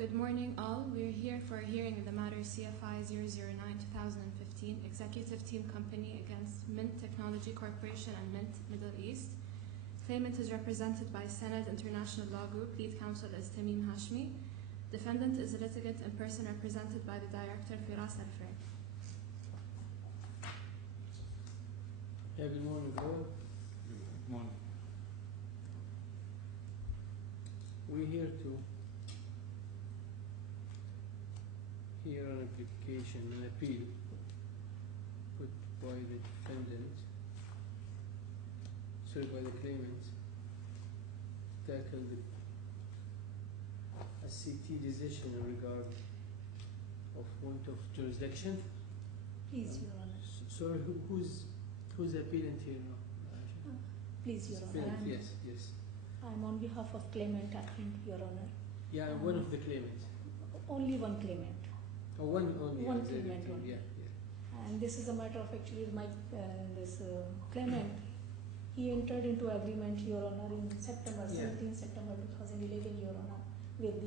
Good morning all. We're here for a hearing in the matter CFI 009-2015, Executive Team Company against Mint Technology Corporation and Mint Middle East. Claimant is represented by Senate International Law Group. Lead counsel is Tamim Hashmi. Defendant is a litigant in person represented by the Director Firas Al-Frey. Good morning, everyone. Good morning. We're here to hear an application, an appeal put by the defendant, by the claimant, to tackle the SCT decision in regard of want of jurisdiction. Please, Your Honor. Sorry, who's the appealant here now? Please, Your Honor. Yes. I'm on behalf of claimant, Your Honor. Yeah, one of the claimants. Only one claimant. Oh, one only. One claimant only. Yeah. And this is a matter of actually claimant. He entered into agreement, Your Honor, in September, 17 September 2011, Your Honor, with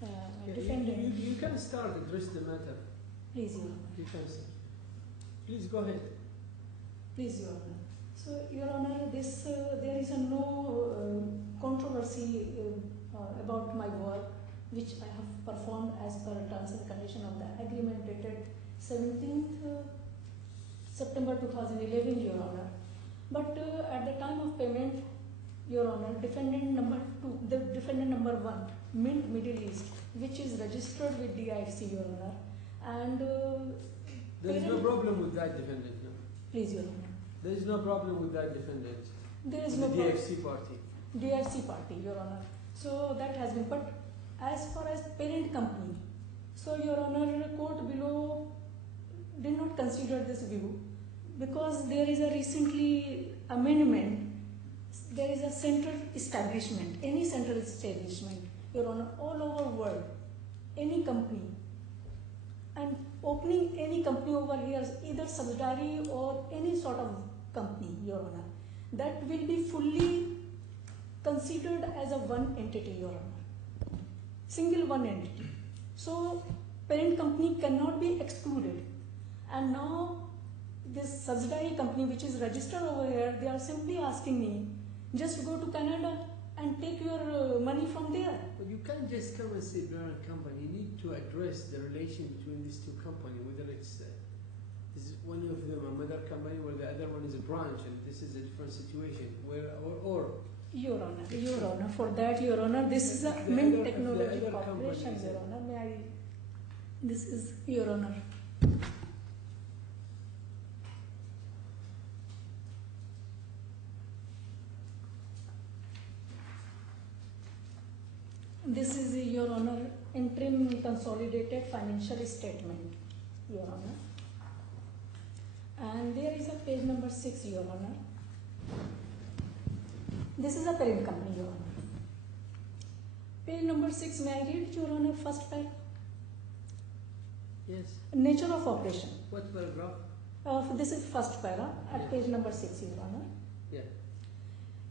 the defendant. You can start address the matter. Please, Your Honor. You can start. Please go ahead. Please, Your Honor. So, Your Honor, there is no controversy about my work, which I have performed as per terms and conditions of the agreement dated 17th September 2011, Your Honor. But at the time of payment, Your Honor, defendant number 1, Mint Middle East, which is registered with DIFC, Your Honor, and there is no problem with that defendant, no? Please, Your Honor. There is no problem with that defendant. There is no the DIFC party. DIFC party, Your Honor. So that has been, but as far as parent company, so Your Honor, court below did not consider this view because there is a recently amendment. There is a central establishment, any central establishment, Your Honor, all over world, any company, and opening any company over here, either subsidiary or any sort of company, Your Honor, that will be fully considered as a one entity, Your Honor. Single one entity. So parent company cannot be excluded. And now this subsidiary company which is registered over here, they are simply asking me, just go to Canada and take your money from there. But you can't just come and say parent company. You need to address the relation between these two companies, whether it's is one of them a mother company or the other one is a branch, and this is a different situation. Your Honor, for that, Your Honor, this is a Mint Technology Corporation, Your Honor. This is Your Honor. This is Your Honor, interim consolidated financial statement, Your Honor. And there is a page number 6, Your Honor. This is a parent company, Your Honor. Page number 6, may I read, Your Honor, first paragraph? Yes. Nature of operation. What paragraph? This is first paragraph at page number 6, Your Honor. Yeah.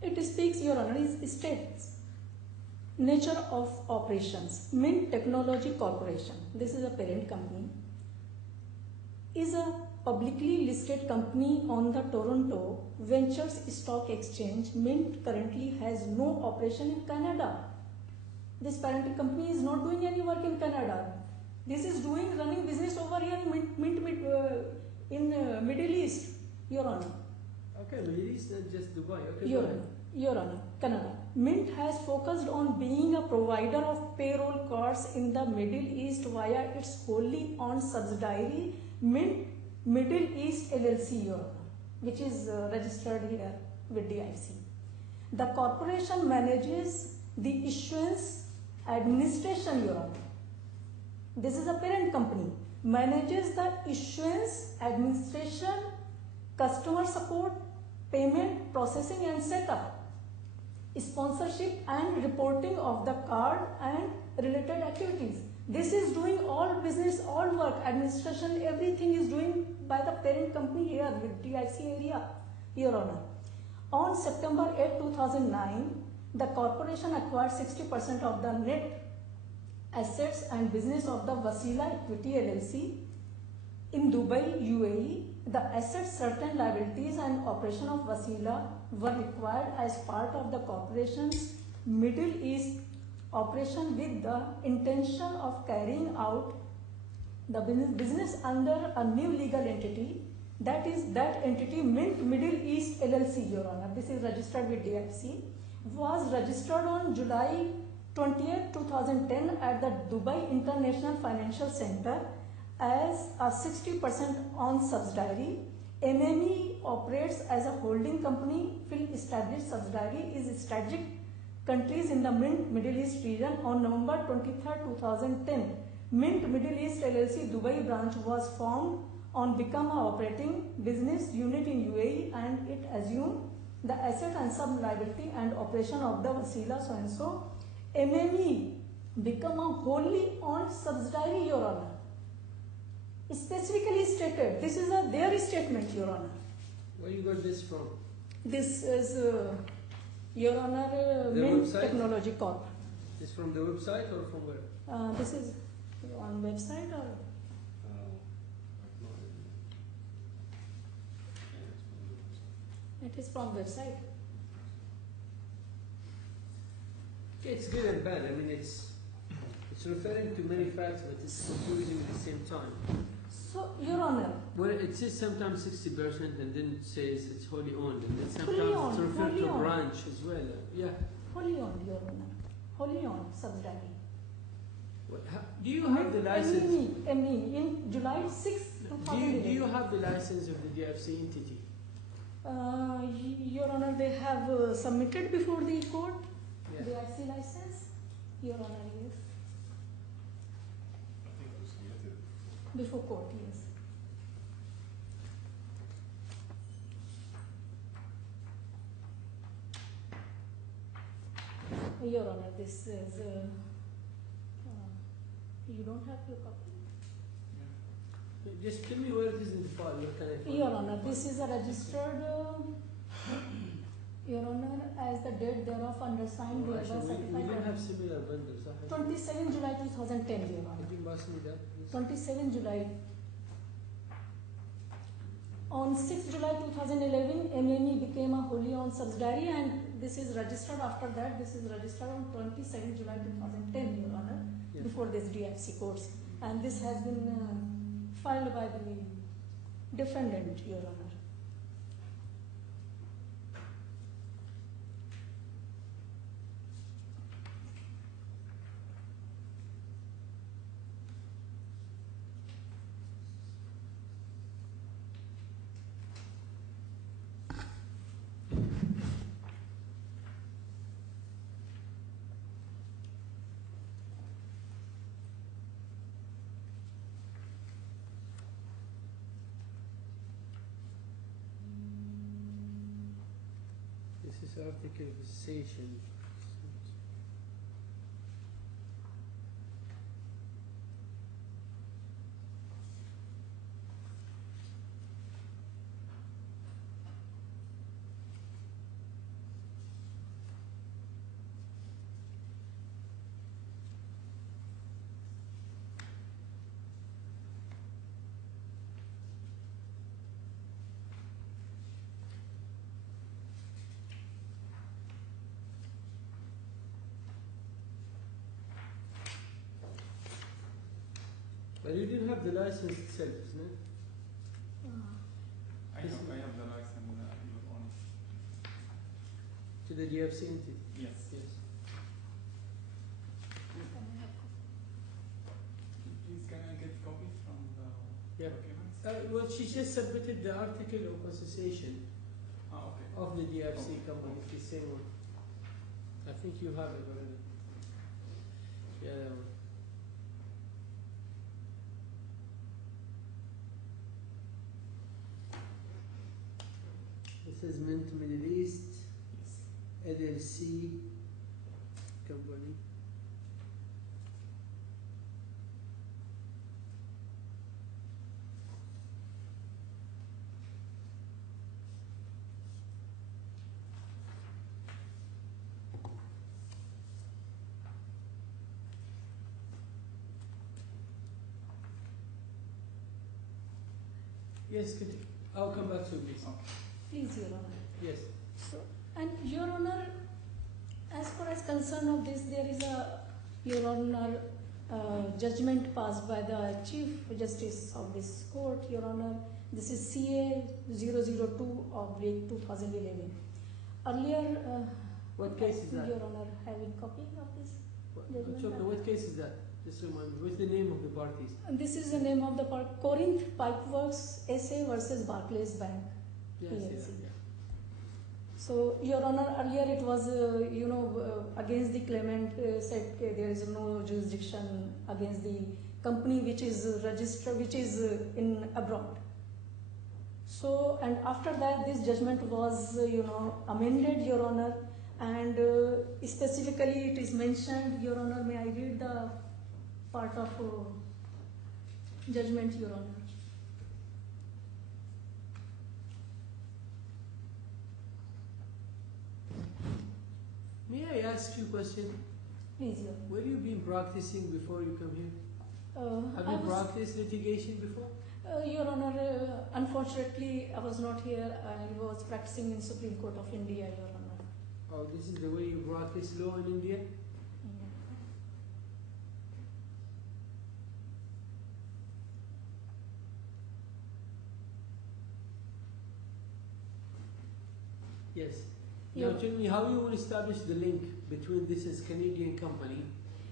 It speaks, Your Honor, it states nature of operations. Mint Technology Corporation, this is a parent company, is a publicly listed company on the Toronto Ventures Stock Exchange. Mint currently has no operation in Canada. This parent company is not doing any work in Canada. This is running business over here in Middle East, Your Honor. Okay, Middle East, not just Dubai. Okay, Your Honor, Canada. Mint has focused on being a provider of payroll cards in the Middle East via its wholly owned subsidiary Mint Middle East LLC, Your Honor, which is registered here with DIFC. The corporation manages the issuance administration, Your Honor. This is a parent company. Manages the issuance, administration, customer support, payment, processing and setup, sponsorship and reporting of the card and related activities. This is doing all business, all work, administration, everything is doing by the parent company here with DIFC area, Your Honor. On September 8, 2009, the corporation acquired 60% of the net assets and business of the Wasila Equity LLC in Dubai, UAE. The assets, certain liabilities and operation of Wasila were required as part of the corporation's Middle East operation with the intention of carrying out the business under a new legal entity, that is, that entity Mint Middle East LLC, Your Honor. This is registered with DFC, was registered on July 20th, 2010 at the Dubai International Financial Center as a 60% owned subsidiary. MME operates as a holding company. Will establish subsidiary is strategic countries in the Mint Middle East region. On November 23rd, 2010, Mint Middle East LLC Dubai branch was formed on become a operating business unit in UAE, and it assumed the asset and sub liability and operation of the Wasila so and so. MME become a wholly owned subsidiary, Your Honor. Specifically stated, this is their statement, Your Honor. Where you got this from? This is, Your Honor, The Mint website? Technology Corp. This from the website or from where? This is on website or? It is from website. It's good and bad. I mean, it's referring to many facts, but it's confusing at the same time. So, Your Honor. Well, it says sometimes 60%, and then it says it's wholly owned, and then Fully sometimes owned, it's referred fully to a owned. branch as well. Yeah. Wholly owned, Your Honor. Wholly owned subsidiary. Do you have the license? ME in July 6, 2011. Do you have the license of the DFC entity? Your Honor, they have submitted before the court Yeah. the IC license. Your Honor, yes. I think it was submitted. Before court, yes. Your Honor, this is. You don't have your copy? Just tell me where it is in the file. Where can I find Your it? Honor, this is a registered. Your Honor, as the date thereof undersigned, Oh, thereby actually, we certified. didn't have similar vendors. 27 July 2010, Your Honor. Can you pass me that, please? 27 July. On 6 July 2011, MME became a wholly owned subsidiary, and this is registered after that. This is registered on 27 July 2010, Your Honor, Yeah. before this DFC courts. And this has been filed by the defendant, Your Honor. This is article of cessation. But you didn't have the license itself, isn't it? I have the license you own. To the DFC entity? Yes. Yes. Please, can I get copies from the Yeah. documents? Well, she just submitted the article of cessation Okay. of the DFC Okay. company, it's the same one. I think you have it already. Yeah, that one. This is Mint Middle East Yes. LLC company. Yes, I'll come back to this. Please, Your Honor. Yes. So, and Your Honor, as far as concern of this, there is a, Your Honor, judgment passed by the Chief Justice of this court, Your Honor. This is CA 002/2011. Earlier, What case is that? Your Honor, having copy of this judgment. What case is that? Just remind me. What's the name of the parties? This is the name of the part. Corinth Pipeworks SA versus Barclays Bank. Yes, PLC. yeah. So, Your Honor, earlier it was, against the claimant, said there is no jurisdiction against the company which is registered, which is in abroad. So, and after that, this judgment was, amended, Your Honor, and specifically it is mentioned, Your Honor, may I read the part of judgment, Your Honor? May I ask you a question? Please, Your Honor. Were you been practicing before you come here? Have I you was- practiced litigation before? Your Honor, unfortunately, I was not here. I was practicing in Supreme Court of India, Your Honor. Oh, this is the way you practice law in India? Yes. Now tell me how you will establish the link between this is Canadian company.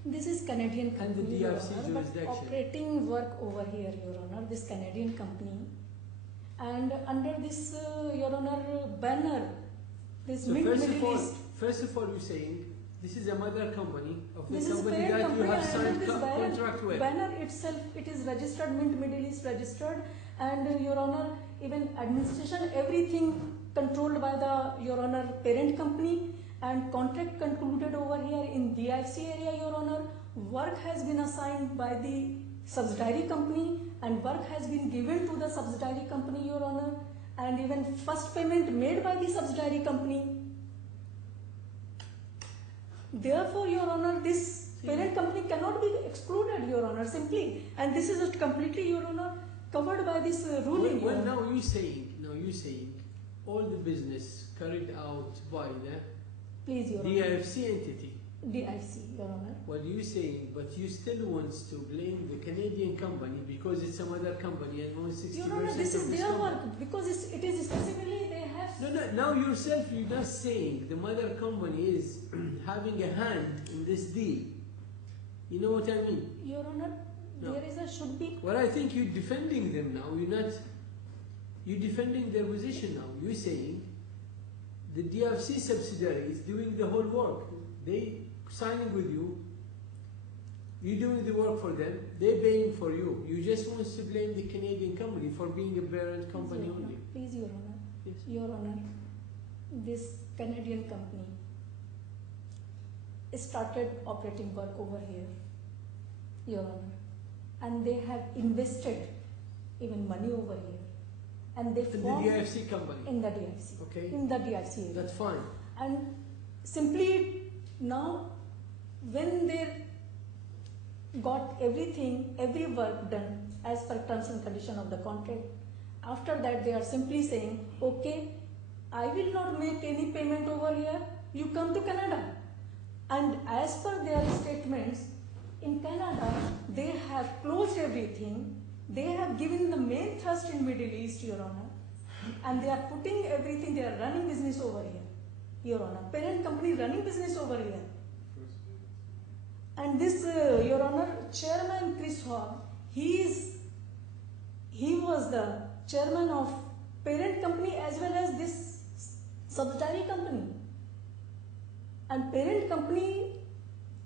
This is Canadian And the company, Your DRC Honor, but jurisdiction. operating work over here, Your Honor, this Canadian company. And under this, Your Honor, banner, this So Middle East. first of all, you're saying this is a mother company of the This is company parent that company you have and signed under this contract with. banner itself, it is registered, Mint Middle East registered, and Your Honor, even administration, everything controlled by the, Your Honor, parent company, and contract concluded over here in DIFC area, Your Honor. Work has been assigned by the subsidiary company, and work has been given to the subsidiary company, Your Honor, and even first payment made by the subsidiary company. Therefore, Your Honor, this parent company cannot be excluded, Your Honor, simply. And this is completely, Your Honor, covered by this ruling. Well, Your Honor. now you're saying all the business carried out by the Please, Your Honor. DIFC entity. DIFC, Your Honor. What you're saying, but you still want to blame the Canadian company because it's a mother company and owns 60% Your Honor, this of is this their company. work because it is specifically they have. No, now yourself, you're not saying the mother company is having a hand in this deal. You know what I mean? Your Honor, No. there is a should be. Well, I think you're defending them now. You're defending their position now. You're saying the DFC subsidiary is doing the whole work. They signing with you. You're doing the work for them. They're paying for you. You just want to blame the Canadian company for being a parent company Please, Your only. Honor. Please, Your Honor. Yes. Your Honor, this Canadian company started operating work over here, Your Honor, and they have invested even money over here, and they In the formed DFC company. in the DIFC, Okay. in the DIFC area. That's fine. And simply now, when they got everything, every work done as per terms and condition of the contract, after that they are simply saying, okay, I will not make any payment over here, you come to Canada. And as per their statements, in Canada, they have closed everything, they have given the main thrust in Middle East, Your Honor, and they are putting everything, they are running business over here, Your Honor. Parent company running business over here. And this, Your Honor, Chairman Chris Hogg, he was the chairman of parent company as well as this subsidiary company. And parent company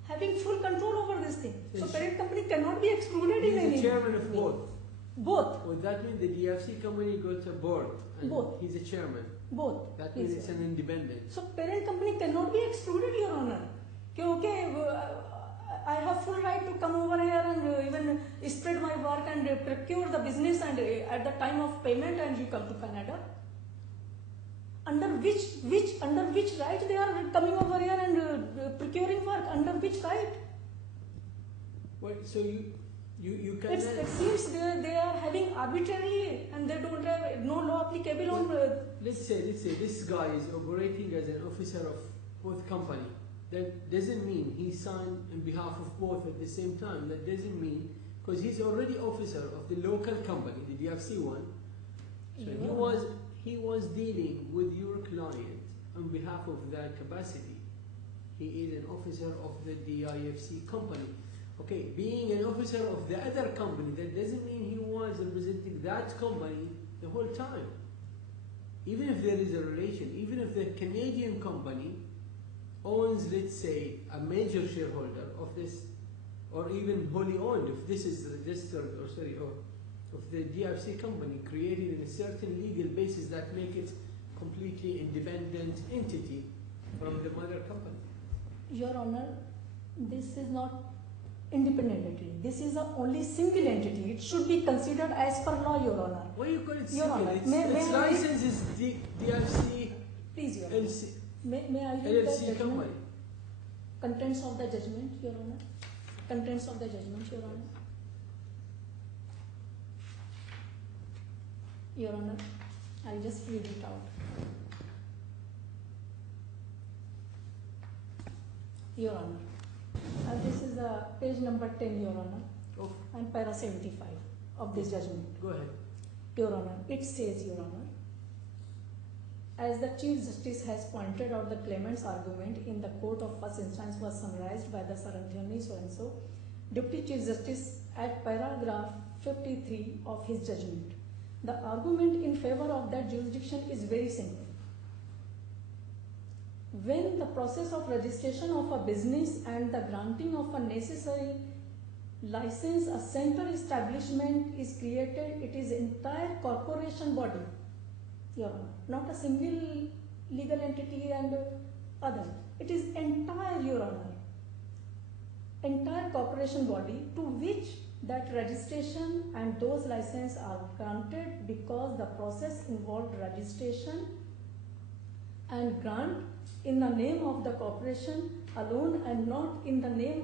having full control over this thing. So Yes. parent company cannot be excluded in He's any the chairman of way. both. Both. Well, that means the DFC company got a board. And Both. He's a chairman. Both. That Please, means it's Your an independent. So parent company cannot be excluded, Your Honor. Okay, I have full right to come over here and even spread my work and procure the business and at the time of payment and you come to Canada. Under which right they are coming over here and procuring work? Under which right? Well, so You cannot. It seems they are having arbitrarily and they don't have no law applicable on. Let's say this guy is operating as an officer of both company. That doesn't mean he signed on behalf of both at the same time. That doesn't mean, because he's already officer of the local company, the DFC one. So he was dealing with your client on behalf of that capacity. He is an officer of the DIFC company. Okay, being an officer of the other company, that doesn't mean he was representing that company the whole time. Even if there is a relation, even if the Canadian company owns, let's say, a major shareholder of this, or even wholly owned, if this is registered, or of the DFC company created in a certain legal basis that make it completely independent entity from the mother company. Your Honor, this is not independent entity. This is a only single entity. It should be considered as per law, Your Honor. Why you call it Your single? Honor, Its license is DFC. Please, Your Honor. LC, May I read the LFC judgment? company. Contents of the judgment, Your Honor. Contents of the judgment, Your Honor. Your Honor, I'll just read it out. Your Honor, this is page number 10, Your Honor, Oh, and para 75 of this judgment. go ahead. Your Honor, it says, Your Honor, as the Chief Justice has pointed out, the claimant's argument in the court of first instance was summarized by the Saranthani so-and-so, Deputy Chief Justice at paragraph 53 of his judgment. The argument in favor of that jurisdiction is very simple. When the process of registration of a business and the granting of a necessary license, a central establishment is created, it is entire corporation body, Your Honor, not a single legal entity and other. It is entire, Your Honor, entire corporation body to which that registration and those licenses are granted because the process involved registration and grant in the name of the corporation alone and not in the name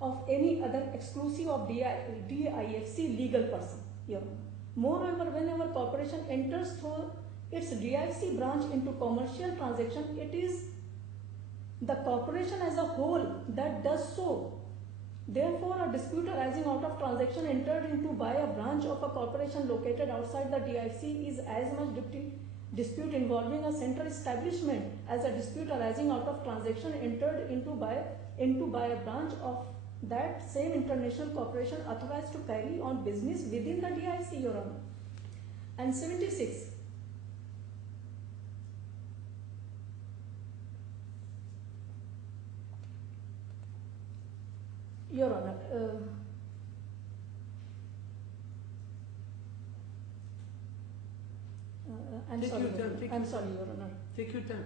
of any other exclusive of DIFC legal person. Your Honor. Moreover, whenever corporation enters through its DIFC branch into commercial transaction, it is the corporation as a whole that does so. Therefore, a dispute arising out of transaction entered into by a branch of a corporation located outside the DIFC is as much dispute involving a central establishment as a dispute arising out of transaction entered into by a branch of that same international corporation authorized to carry on business within the DIFC, Your Honor. And 76. Your Honor, I'm Take sorry, your time, Your Honor. take I'm your sorry, time. Your Honor. Take your time.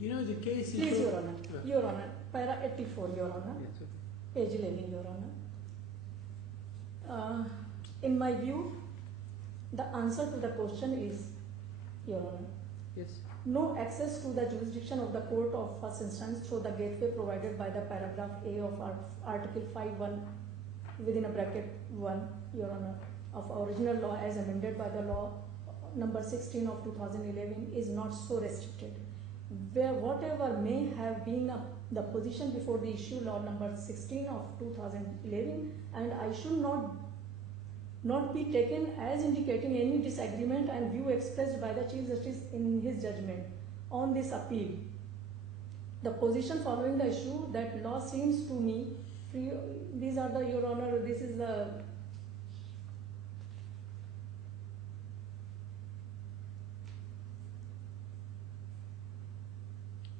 You know the case. Please, Your Honor. Yeah. Your Honor, para 84, Your Honor. Yes, okay. Page 11, Your Honor. In my view, the answer to the question is, Your Honor, Yes. no access to the jurisdiction of the court of first instance through the gateway provided by the paragraph A of Article 5(1) within a bracket 1, Your Honor, of original law as amended by the law number 16 of 2011 is not so restricted. Where whatever may have been the position before the issue law number 16 of 2011, and I should not not be taken as indicating any disagreement and view expressed by the Chief Justice in his judgment on this appeal. The position following the issue that law seems to me free, these are the, Your Honor, this is the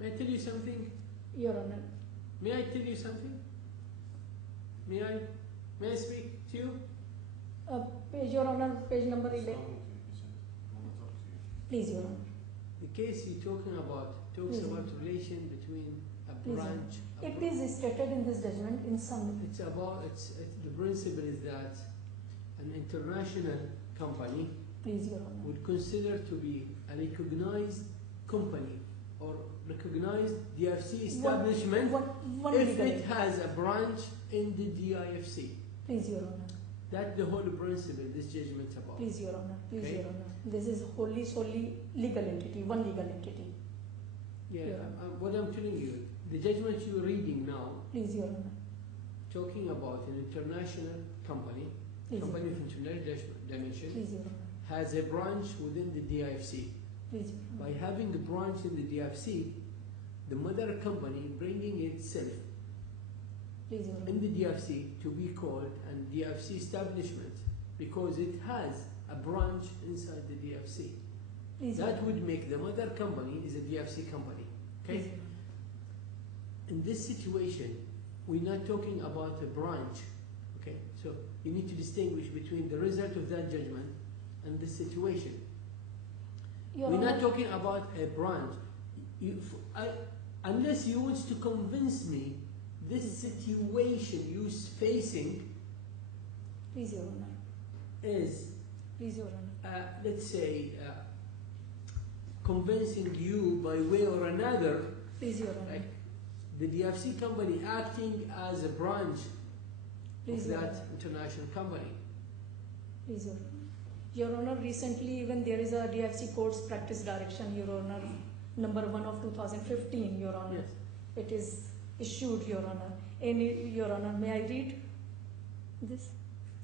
May I tell you something? Your Honor. May I tell you something? May I speak to you? Page, Your Honor, page number 11. Please, Your Honor. The case you're talking about talks Please. about relation between a Please. branch. It is stated in this judgment in some. It's about the principle is that an international company Please, Your Honor. would consider to be a recognized company or recognized DFC establishment One if legal. it has a branch in the DIFC. Please, Your Honor. That's the whole principle this judgment's about. Please, Your Honor. Please, Okay. Your Honor. This is wholly, solely legal entity, one legal entity. Yeah, Yeah. what I'm telling you, the judgment you're reading now, Please, Your Honor. talking about an international company, Please, Your company Honor. of international dimension, Please, Your Honor. has a branch within the DIFC. Please, Your Honor. By having a branch in the DIFC, the mother company bringing itself Please, Your Honor. in the DFC to be called an DFC establishment because it has a branch inside the DFC. Please, Your That Honor. would make the mother company is a DFC company. Please, Okay? Your Honor. In this situation, we're not talking about a branch. Okay? So you need to distinguish between the result of that judgment and the situation. Your We're Honor. not talking about a branch. Unless you want to convince me this situation you're facing Please, Your Honor. is, Please, Your Honor. let's say, convincing you by way or another, Please, Your Honor. like the DFC company acting as a branch Please, of Your that Honor. international company. Please, Your Honor. Your Honor, recently even there is a DFC Courts Practice Direction, Your Honor, number 1 of 2015, Your Honor. Yes. It is issued, Your Honor. Your Honor, may I read this?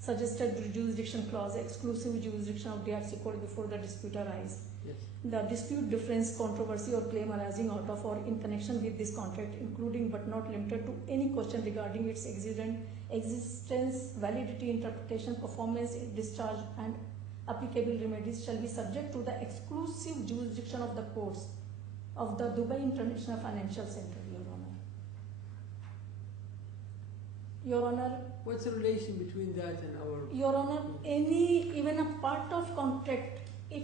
Suggested jurisdiction clause, exclusive jurisdiction of DFC court before the dispute arise. Yes. The dispute, difference, controversy or claim arising out of or in connection with this contract, including but not limited to any question regarding its existence, validity, interpretation, performance, discharge and applicable remedies shall be subject to the exclusive jurisdiction of the courts of the Dubai International Financial Center, Your Honor. Your Honor, What's the relation between that and our? Your Honor, even a part of contract, if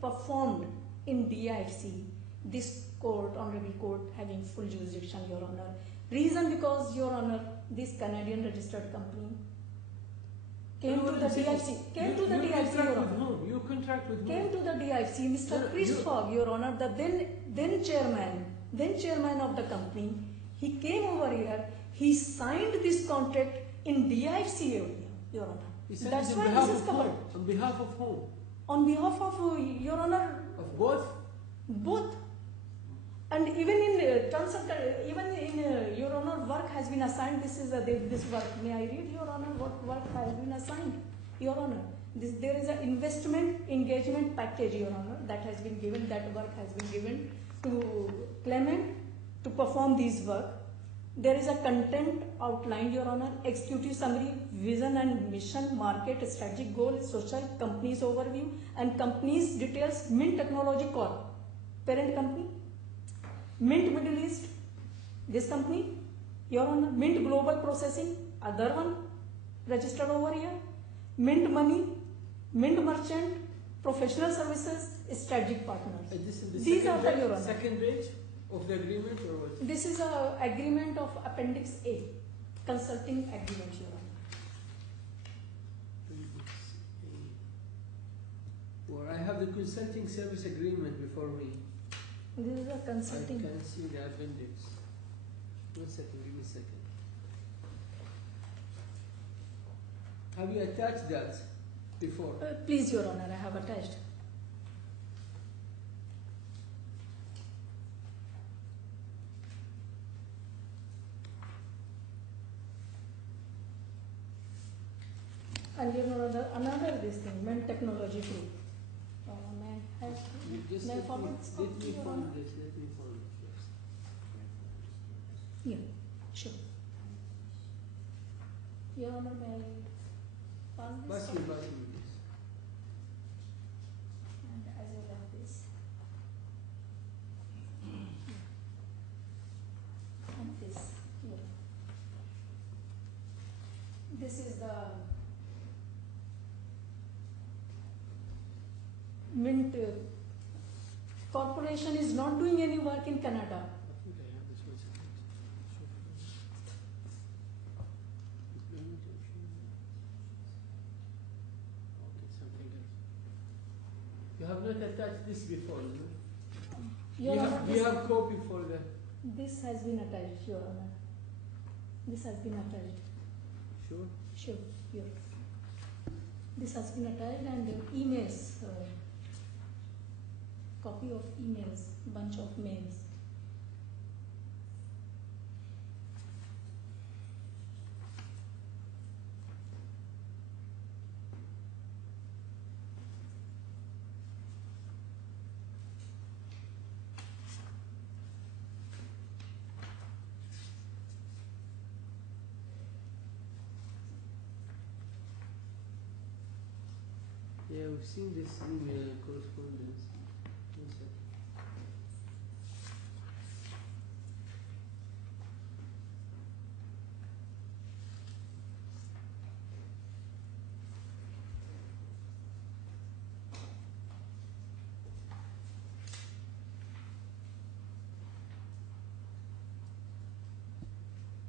performed in DIFC, this court, honorable court, having full jurisdiction, Your Honor. Reason because, Your Honor, this Canadian registered company came to the DIFC, Your Honor. You contract with Came whom? to the DIFC, Mr. Chris Fogg, Your Honor, the then chairman of the company. He came over here. He signed this contract in DIFC area, Your Honor. He said That's it why on this behalf is of covered. whom? On behalf of whom? On behalf of Your Honor, Of both? both. And even in terms of Your Honor, work has been assigned. This is this work. May I read, Your Honor, what work has been assigned? Your Honor, there is an investment engagement package, Your Honor, that has been given. That work has been given to claimant to perform these work. There is a content outlined, Your Honor, executive summary, vision and mission, market, strategic goal, social, companies overview, and companies details. Mint Technology Corp, parent company. Mint Middle East, this company, Your Honor. Mint Global Processing, other one, registered over here. Mint Money, Mint Merchant, Professional Services, Strategic Partners. This is the These second are the, page, Your Honor. second page of the agreement or what? This is a agreement of Appendix A, consulting agreement, Your Honor. Or I have the consulting service agreement before me. This is a I consulting. can see the appendix. 1 second, give me a second. Have you attached that before? Please, Your Honor, I have attached. And you know another this thing, Mint Technology Group. May I have You just may I let me, forward let me Your find Honor? this. Let me find it first. Yeah, sure. Your Honor, may I pass this? Pass me this. And as well as this. And this. Yeah. This is the Mint Corporation is not doing any work in Canada. I think I have this one. Okay, something else. You have not attached this before, no? Your Honor, You have copy for that. this has been attached, Your Honor. This has been attached. Sure. Sure, here. This has been attached and emails, copy of emails, bunch of mails. Yeah, we've seen this email correspondence. One second.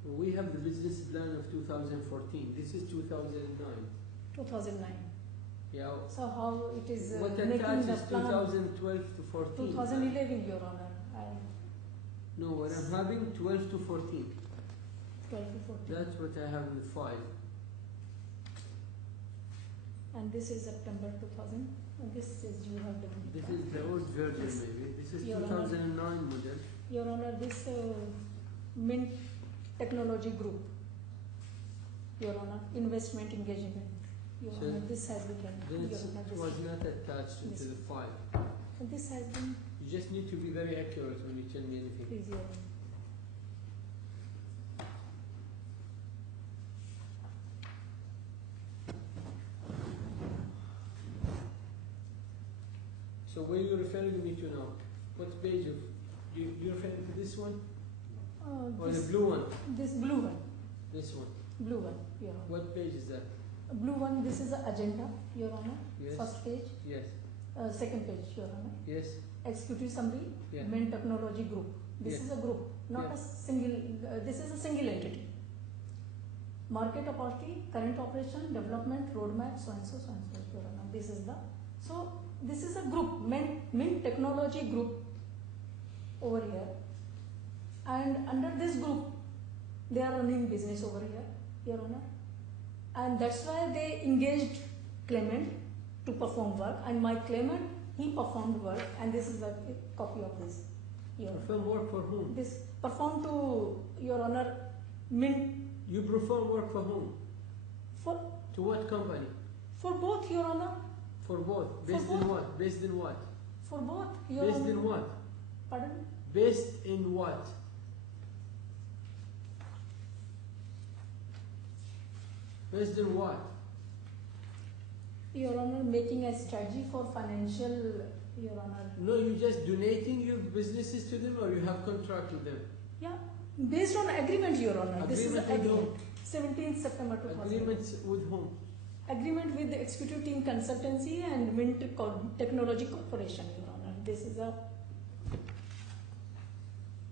We have the business plan of 2014. This is 2009. 2009. Yeah. So how it is What making attached the is plan? 2012 to 14. 2011, Your Honor. No, what I'm having 12 to 14. 12 to 14. That's what I have in the file. And this is September 2000. And this is you have the. This is the old version, Yes. maybe. This is Your Honor. 2009 model. Your Honor, this Mint Technology Group. Your Honor, investment engagement. Your So Honor, this has been done. Then Your it Honor, this was not attached Yes. into the file. and this has been, You just need to be very accurate when you tell me anything. please, Your Honor. So where are you referring me to now? What page of, you referring to this one? Or the This, blue one? this blue one, This one. Your Honor. What page is that? Blue one, this is the agenda, Your Honor. Yes. First page. Yes. Second page, Your Honor. Yes. Executive summary, Yeah. Mint Technology Group. This Yeah. is a group, not Yeah. a single, this is a single entity. Market opportunity, current operation, development, roadmap, so and so, Your Honor. This is the, so this is a group, Mint Technology Group over here. And under this group, they are running business over here, Your Honor. And that's why they engaged claimant to perform work, and my claimant, he performed work, and this is a copy of this. Your Honor. Perform work for whom? This performed to, Your Honor, Mint, You perform work for whom? for To what company? for both, Your Honor, For both. For Based in both. what? Based in what? for both, Your Based Honor. in what? Pardon? Based in what? Based in what? Your Honor, making a strategy for financial, Your Honor. No, you just donating your businesses to them or you have contract with them? Yeah, based on agreement, Your Honor. This is Agreement an with agreement. 17th September 2000. Agreements with whom? Agreement with the executive team consultancy and Mint Technology Corporation, Your Honor. This is a,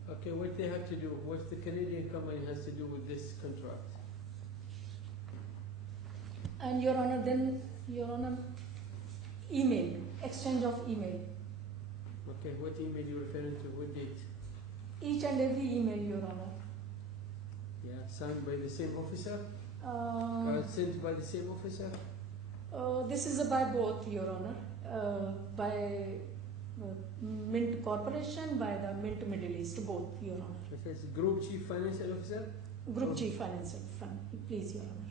Okay, what they have to do? What the Canadian company has to do with this contract? and Your Honor, then, Your Honor, email, exchange of email. Okay, what email you referring to? What date? Each and every email, Your Honor. Yeah, signed by the same officer? Uh, Sent by the same officer? this is by both, Your Honor, by Mint Corporation, by the Mint Middle East, both, Your Honor. It is Group Chief Financial Officer? Group Oh. Chief Financial Fund, please, Your Honor.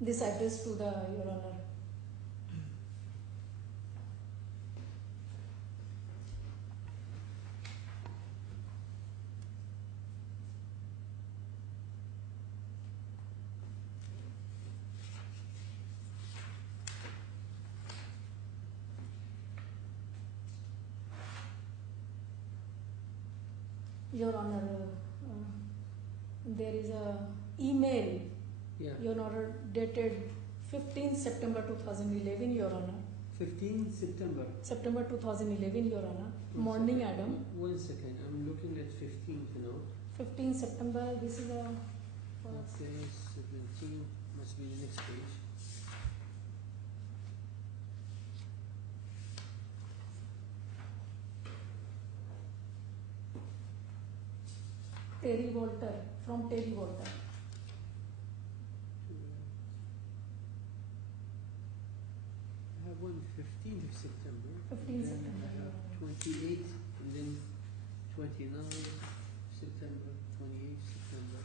this address to the Your Honor. Your Honor, there is a email, Yeah. Your Honor, dated 15 September 2011, Your Honor. 15 September. September 2011, Your Honor. One Morning, second. Adam. 1 second. I'm looking at 15th now. 15 September, this is a... Okay, 17 must be the next page. Terry Walter, from Terry Walter. I have one 15th of September. 15 Then September, I Your have Honor. 28 and then 29 September, 28 September.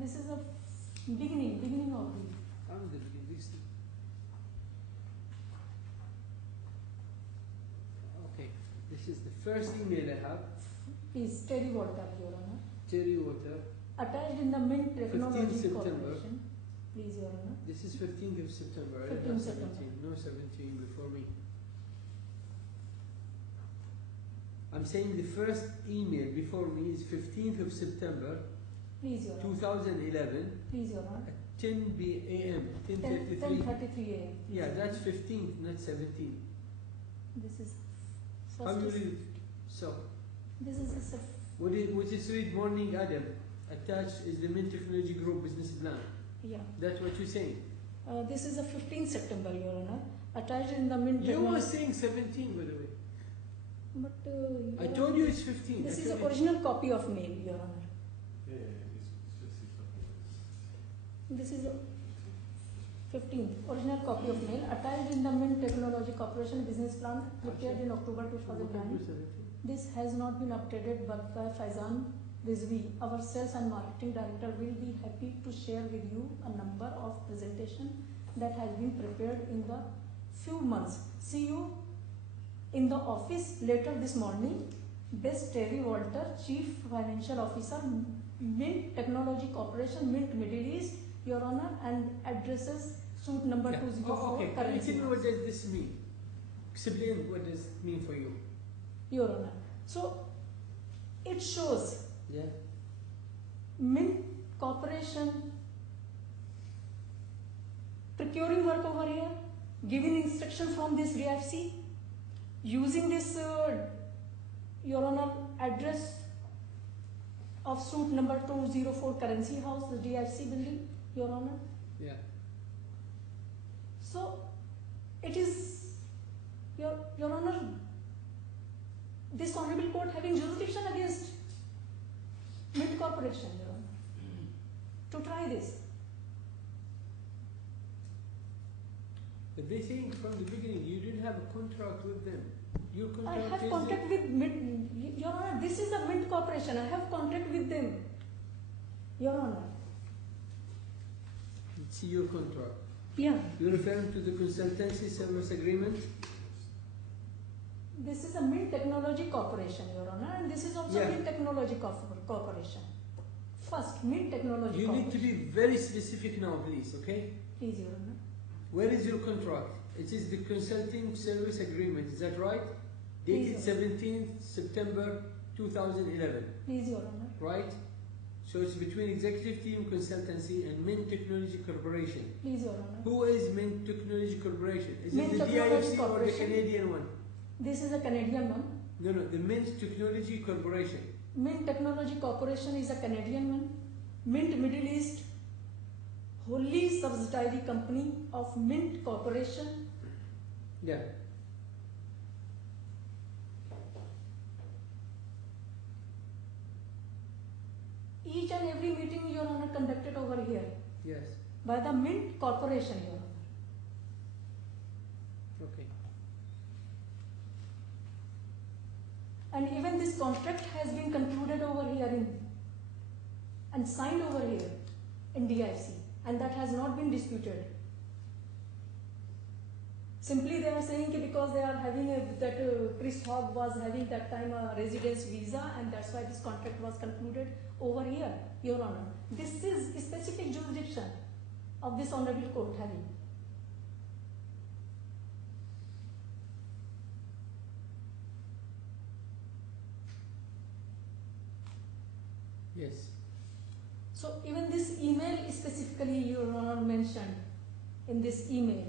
This is a beginning of the... I'm the beginning. Okay, this is the first email I have. Is Terry Walter, Your Honor. Terry Water. Attached in the Mint 15 Technology September. Corporation. Please, Your Honor. This is 15th of September. I 15 have September. 17. No 17 before me. I'm saying the first email before me is 15th of September Please, Your Honor. 2011 Please, Your Honor. at 10 a.m. 10:33. 10:33 a.m. Yeah, that's 15th, not 17. This is How first. you Is, read it? So, this is a sub- what is read morning Adam? Attached is the Mint Technology Group business plan. yeah. That's what you're saying. This is a 15 September, Your Honor. Attached in the Mint You were Technology. saying 17, by the way. But I Your told Honor, you it's 15. this I is told the you. original copy of mail, Your Honor. This is a 15th original copy of mail attached in the Mint Technology Corporation business plan prepared in October So what 2009. is 17? This has not been updated, but by Faizan Rizvi, our sales and marketing director, will be happy to share with you a number of presentation that has been prepared in the few months. See you in the office later this morning. Best Terry Walter, Chief Financial Officer, Mint Technology Corporation, Mint Middle East, Your Honor, and addresses suite number Yeah. 204. Okay, can you currency tell me house. what does this mean? Explain what does it mean for you. Your Honor. So it shows Yeah. Mint Corporation procuring work over here, giving instruction from this DFC, using this Your Honor address of suite number 204 currency house, the DFC building, Your Honor. Yeah. So it is Your Honor, this honorable court having jurisdiction against Mint Corporation, Your Honor, to try this. But they think from the beginning you didn't have a contract with them. Your I contract have is contact with Mint, Your Honor. This is a Mint Corporation. I have contact with them, Your Honor. it's your contract. Yeah, You're referring to the consultancy service agreement? this is a Mint Technology Corporation, Your Honor, and this is also Yeah. Mint Technology Corporation. First, Mint Technology You need Corporation. to be very specific now, please, okay? Please, Your Honor. Where is your contract? It is the consulting service agreement, is that right? Dated Please, 17th September 2011, Please, Your Honor. right? So it's between Executive Team Consultancy and Mint Technology Corporation. Please, Your Honor. Who is Mint Technology Corporation? Is Mint it the Technology DIFC or the Corporation. Canadian one? This is a Canadian one. No, the Mint Technology Corporation. Mint Technology Corporation is a Canadian one. Mint Middle East, wholly subsidiary company of Mint Corporation. Yeah. Each and every meeting, Your Honor, conducted over here Yes. by the Mint Corporation, Your Honor. Okay. And even this contract has been concluded over here in and signed over here in DIFC, and that has not been disputed. Simply they are saying that because they are having Chris Hogg was having that time a residence visa, and that's why this contract was concluded over here, Your Honor. This is a specific jurisdiction of this Honorable Court having. Yes. So even this email specifically, Your Honor, mentioned in this email.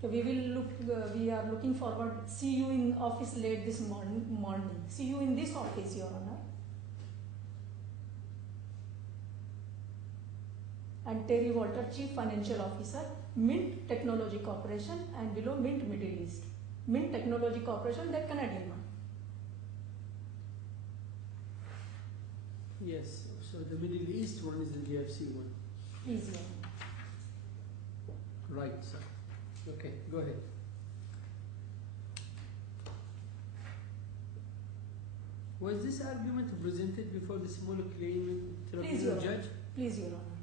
So we are looking forward. See you in office late this morning. See you in this office, Your Honor. And Terry Walter, Chief Financial Officer, Mint Technology Corporation, and below Mint Middle East. Mint Technology Corporation, that Canadian one. Yes. So the Middle East one is the DFC one. Please, Your Honor. Right, sir. Okay, go ahead. Was this argument presented before the small claim Please, Your tribunal Honor. judge? Please, Your Honor.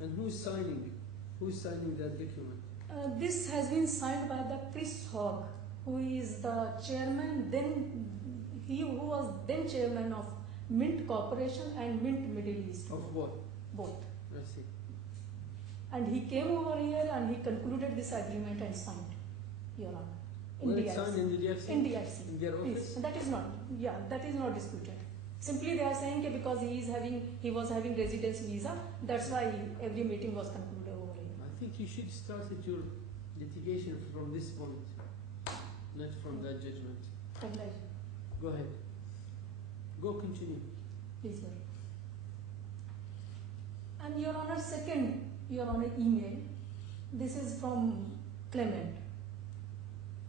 And who's signing? Who's signing that document? This has been signed by the Chris Hogg, who is the chairman, who was then chairman of Mint Corporation and Mint Middle East. Of what? Both. I see. And he came over here and he concluded this agreement and signed, Your Honor. Well, it's signed in the DFC? In DFC. In their office? Please. That is not disputed. Simply they are saying that because he was having residence visa, that's why every meeting was concluded over here. I think you should start your litigation from this point, not from that judgment. Go ahead. Go continue. Please, Your Honor. And Your Honor, second, Your Honor, email. This is from Clement.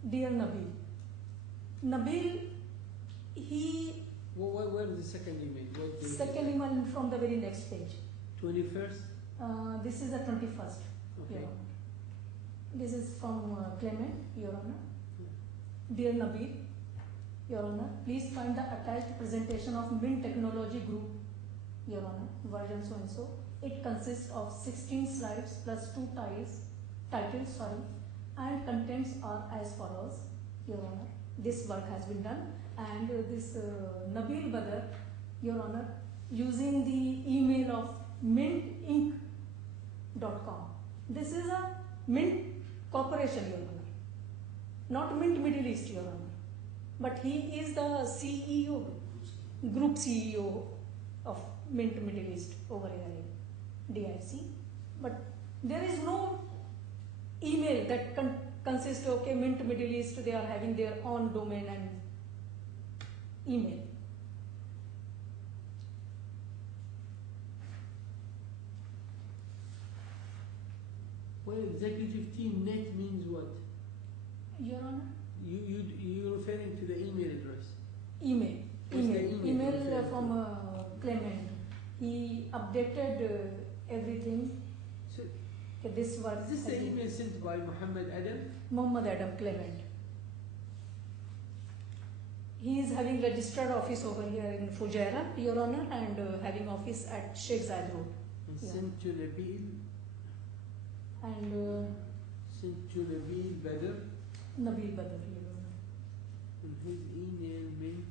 Dear Nabil. Nabil, he... Where is the second email? What date is Second it? email from the very next page. 21st? This is the 21st, Okay. Your Honor. This is from Clement, Your Honor. Dear Nabil, Your Honor, please find the attached presentation of Mint Technology Group, Your Honor, version so and so. It consists of 16 slides plus 2 titles, and contents are as follows, Your Honor. This work has been done, and this Nabil Badr, Your Honor, using the email of mintinc.com. This is a Mint Corporation, Your Honor, not Mint Middle East, Your Honor. But he is the CEO, group CEO of Mint Middle East over here in DIFC. But there is no email that consists of, okay, Mint Middle East, they are having their own domain and email. Well, executive team net means what? Your Honor? You're referring to the email address. Email. What's the email From Clement. He updated everything. So, Okay, this was is this the email sent by Muhammad Adam? Muhammad Adam Clement. He is having registered office over here in Fujairah, Your Honor, and having office at Sheikh Zayed Road. And Yeah. sent to Nabil? And Sent to Nabil Badr? Nabil Badr, Your Honor. And his email meant?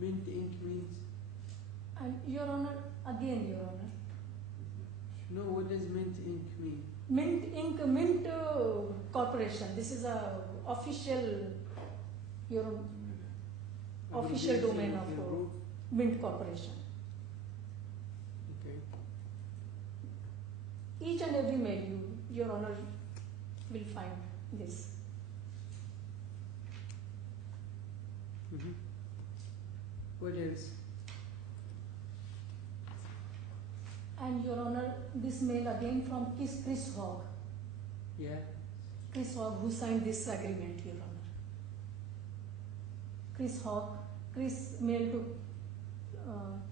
Mint Inc. means? And Your Honor, again, Your Honor. No, what does Mint Inc. mean? Mint Inc. Mint Corporation. This is a official, Your Honor, official domain of Mint Corporation. Okay. Each and every mail Your Honor, will find this. Mm-hmm. What else? And Your Honor, this mail again from Chris Hogg. Yeah. Chris Hogg, who signed this agreement, Your Honor. Chris Hogg, Chris mail to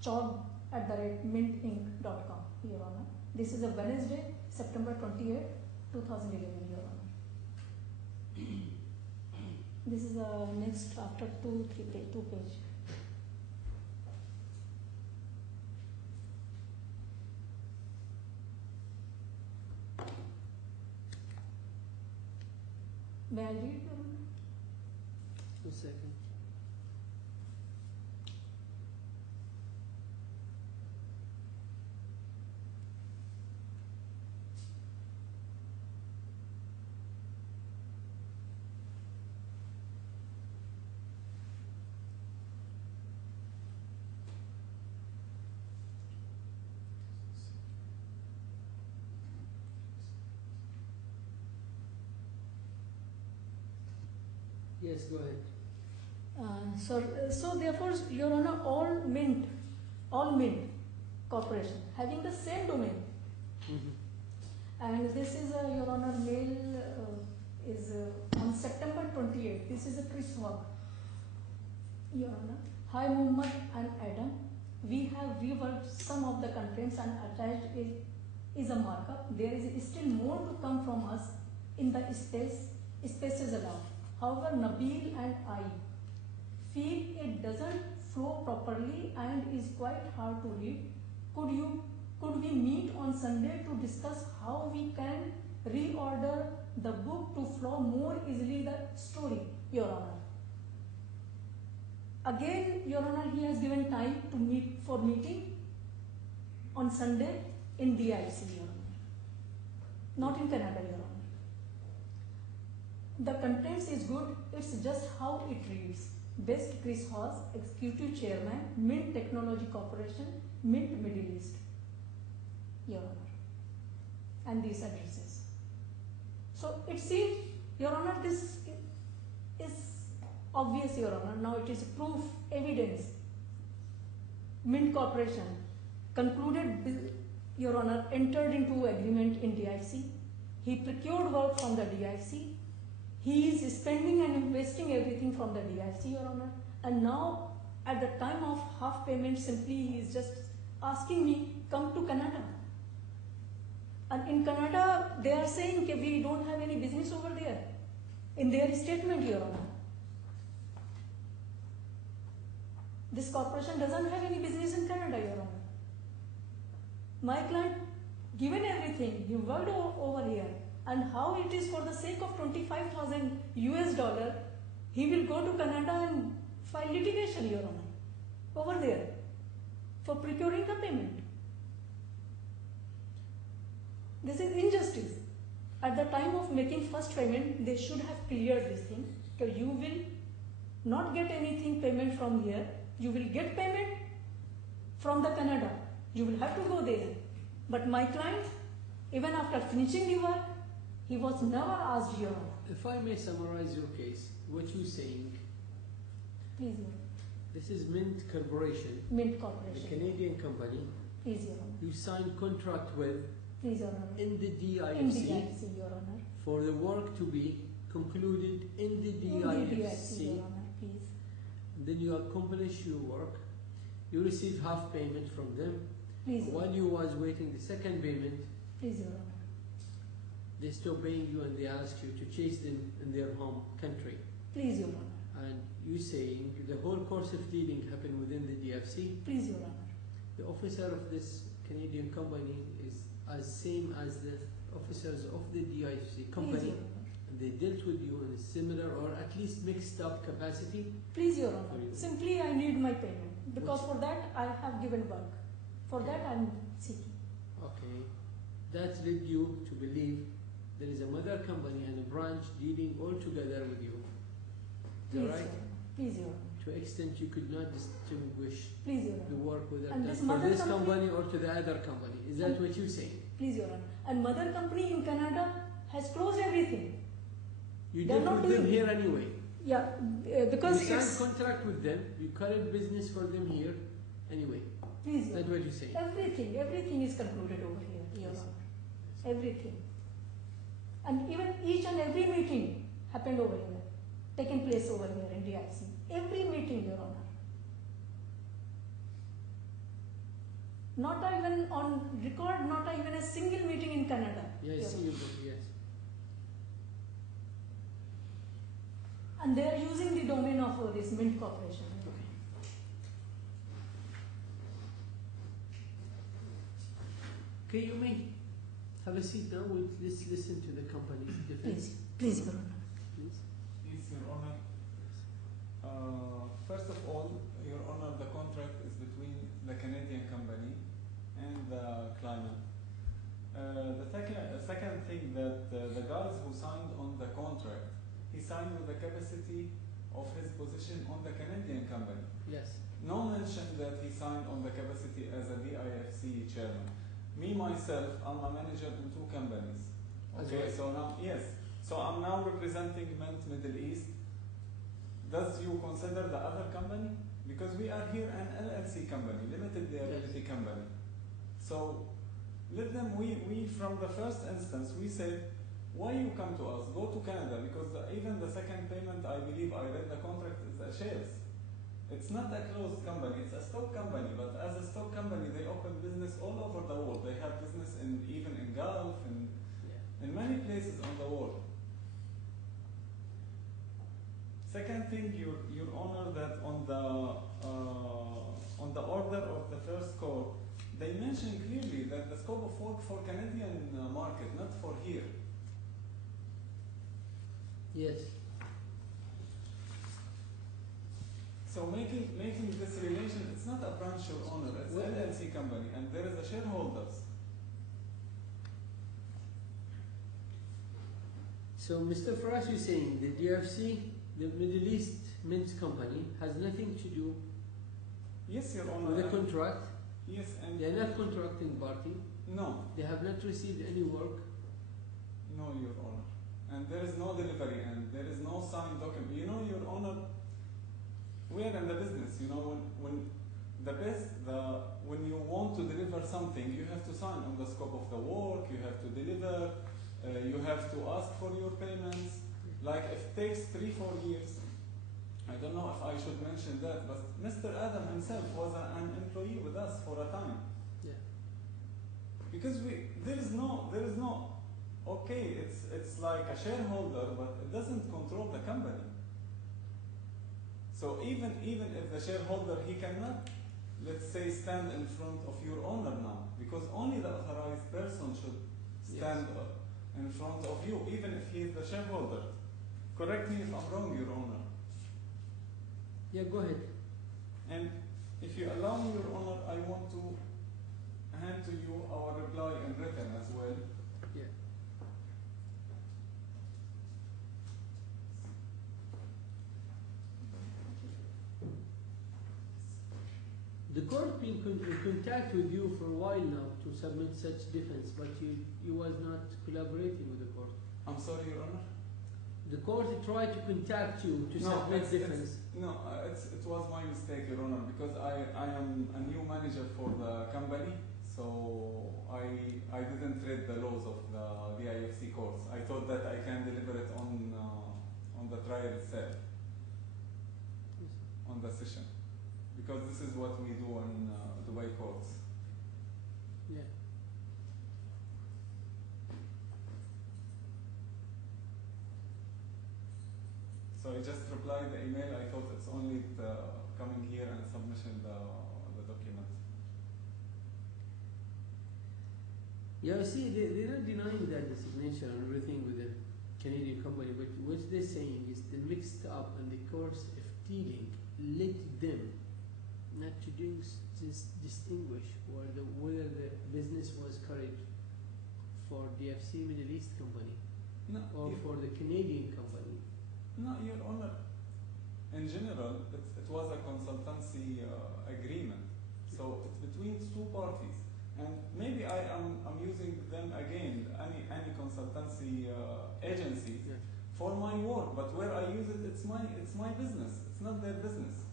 chog@mintinc.com, Your Honor. This is a Wednesday, September 28, 2011, Your Honor. This is next after two page. May I read, Your Honor? 1 second. Yes, go ahead. So therefore, Your Honor, all mint corporation having the same domain, and this is Your Honor, mail is on September 28. This is a Chris Hogg. Your Honor, hi Muhammad and Adam. We have reworked some of the contents and attached is a markup. There is still more to come from us in the spaces allowed. However, Nabil and I feel it doesn't flow properly and is quite hard to read. Could we meet on Sunday to discuss how we can reorder the book to flow more easily the story, Your Honor? Again, Your Honor, he has given time to meeting on Sunday in DIC, Your Honor. Not in Canada, Your Honor. The contents is good, it's just how it reads. Best Chris Hawes, Executive Chairman, Mint Technology Corporation, Mint Middle East, Your Honor. And these addresses. So it seems, Your Honor, this is obvious, Your Honor. Now it is proof, evidence. Mint Corporation concluded, Your Honor, entered into agreement in DIC. He procured work from the DIC. He is spending and investing everything from the DIC, Your Honor. And now, at the time of half payment, simply he is just asking me, come to Canada. And in Canada, they are saying that we don't have any business over there. In their statement, Your Honor. This corporation doesn't have any business in Canada, Your Honor. My client, given everything, he worked over here. And how it is for the sake of $25,000, he will go to Canada and file litigation, Your Honor, over there for procuring the payment. This is injustice. At the time of making first payment, they should have cleared this thing. So you will not get anything payment from here. You will get payment from the Canada. You will have to go there. But my client, even after finishing the work, he was never asked, Your Honor. If I may summarize your case, what you're saying, please, Your Honor. This is Mint Corporation. Mint Corporation. A Canadian company. Please, Your Honor. You signed contract with. Please, Your Honor. In the DIFC. In the DIFC, Your Honor. For the work to be concluded in the DIFC. In the DIFC, Your Honor, please. Then you accomplish your work. You receive half payment from them. Please. While you was waiting the second payment. Please, Your Honor. They stop paying you and they ask you to chase them in their home country. Please, Your Honor. And you saying the whole course of dealing happened within the DFC. Please, Your Honor. The officer of this Canadian company is as same as the officers of the DIFC company. Please, Your Honor. And they dealt with you in a similar or at least mixed up capacity. Please, Your Honor. Simply I need my payment because for that I have given work. For that I am seeking. Okay. That led you to believe there is a mother company and a branch dealing all together with you. Is that right? Please, Your Honor. To an extent you could not distinguish Please, Your Honor. the work whether and done this for this company or to the other company. Is that what you're saying? Please, Your Honor. And mother company in Canada has closed everything. You deal with them here anyway. Yeah, because you signed contract with them. You carried business for them here anyway. Please, That's what you're saying. Everything is concluded over here, Your Honor. Everything. And even each and every meeting happened over here, taking place over here in DIC. Every meeting, Your Honor. Not even on record, not even a single meeting in Canada. Yeah, I Your see Honor. your book, yes. And they are using the domain of this Mint Corporation. Okay, you may have a seat now. Let's listen to the company's defense. Please, Your Honor. Please. Yes, Your Honor. First of all, Your Honor, the contract is between the Canadian company and the client. The second thing that the guys who signed on the contract, he signed with the capacity of his position on the Canadian company. Yes. No mention that he signed on the capacity as a DIFC chairman. Me, myself, I'm a manager in two companies. Okay, Right. so now, yes. So I'm now representing Mint Middle East. Does you consider the other company? Because we are here an LLC company, limited liability company. So let them, we from the first instance, we said, why you come to us? Go to Canada, because even the second payment, I believe I read the contract, is a shares. It's not a closed company, it's a stock company, but as a stock company, they open business all over the world. They have business even in Gulf and in many places on the world. Second thing, Your Honor, that on the order of the first court, they mention clearly that the scope of work for Canadian market, not for here. Yes. So making this relation, it's not a branch, Your Honor, it's Well, LLC company, and there is a shareholders. So, Mr. Farash is saying the DFC, the Middle East Mint Company, has nothing to do Yes, Your Honor. with the contract. Yes, and They are not contracting party. no, They have not received any work. no, Your Honor. And there is no delivery, and there is no signed document. You know, Your Honor, we are in the business. You know, when you want to deliver something, you have to sign on the scope of the work. You have to deliver. You have to ask for your payments. Like if it takes 3-4 years, I don't know if I should mention that, but Mr. Adam himself was an employee with us for a time. Yeah. Because there is no. Okay, it's like a shareholder, but it doesn't control the company. So even if the shareholder, he cannot, let's say, stand in front of your owner now, because only the authorized person should stand in front of you, even if he is the shareholder. Correct me if I'm wrong, Your Honor. Yeah, go ahead. And if you allow me, Your Honor, I want to hand to you our reply in written as well. Yeah. The court been in contact with you for a while now to submit such defense, but you was not collaborating with the court. I'm sorry, Your Honor. The court tried to contact you to submit defense. It was my mistake, Your Honor, because I am a new manager for the company, so I didn't read the laws of the DIFC courts. I thought that I can deliver it on the trial itself, on the session, because this is what we do in Dubai courts. Yeah. So I just replied the email. I thought it's only coming here and submission the document. Yeah, see, they're not denying that the signature and everything with the Canadian company, but what they're saying is the mixed up and the course of dealing led them not to distinguish whether the business was carried for DFC Middle East company or for the Canadian company. No, Your Honor. In general, it was a consultancy agreement, so it's between two parties. And maybe I'm using them again, any consultancy agency for my work, but where I use it, it's my business. It's not their business.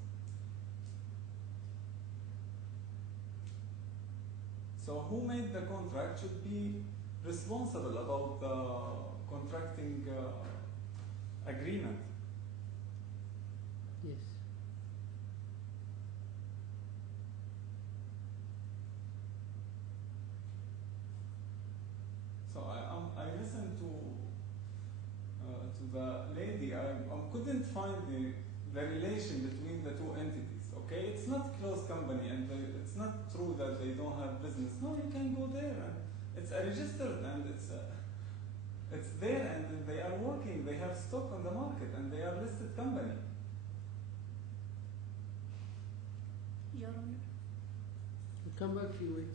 So who made the contract should be responsible about the contracting agreement. Yes. So I listened to the lady. I couldn't find the relation between the two entities. Okay, it's not closed company, and it's not true that they don't have business. No, you can go there, and it's registered, and it's there, and they are working. They have stock on the market, and they are listed company. Your Honor. We'll come back to you. Wait.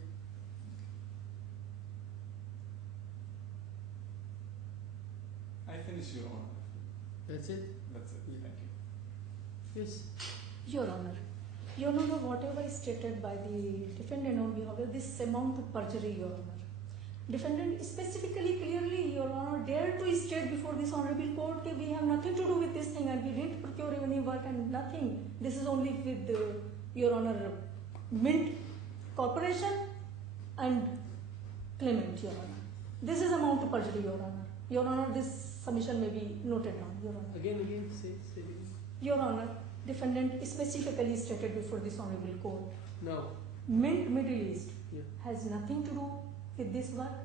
I finish, Your Honor. That's it? That's it. Yeah. Thank you. Yes. Your Honor, whatever is stated by the defendant on behalf of this amount to perjury, Your Honor. Defendant specifically, clearly, Your Honor, dared to state before this honorable court that we have nothing to do with this thing and we didn't procure any work and nothing. This is only with Your Honor, Mint Corporation and claimant, Your Honor. This is amount to perjury, Your Honor. Your Honor, this submission may be noted down, Your Honor. Again, say it. Your Honor, defendant specifically stated before this honorable court. No. Mint Middle East Yeah. has nothing to do with this work.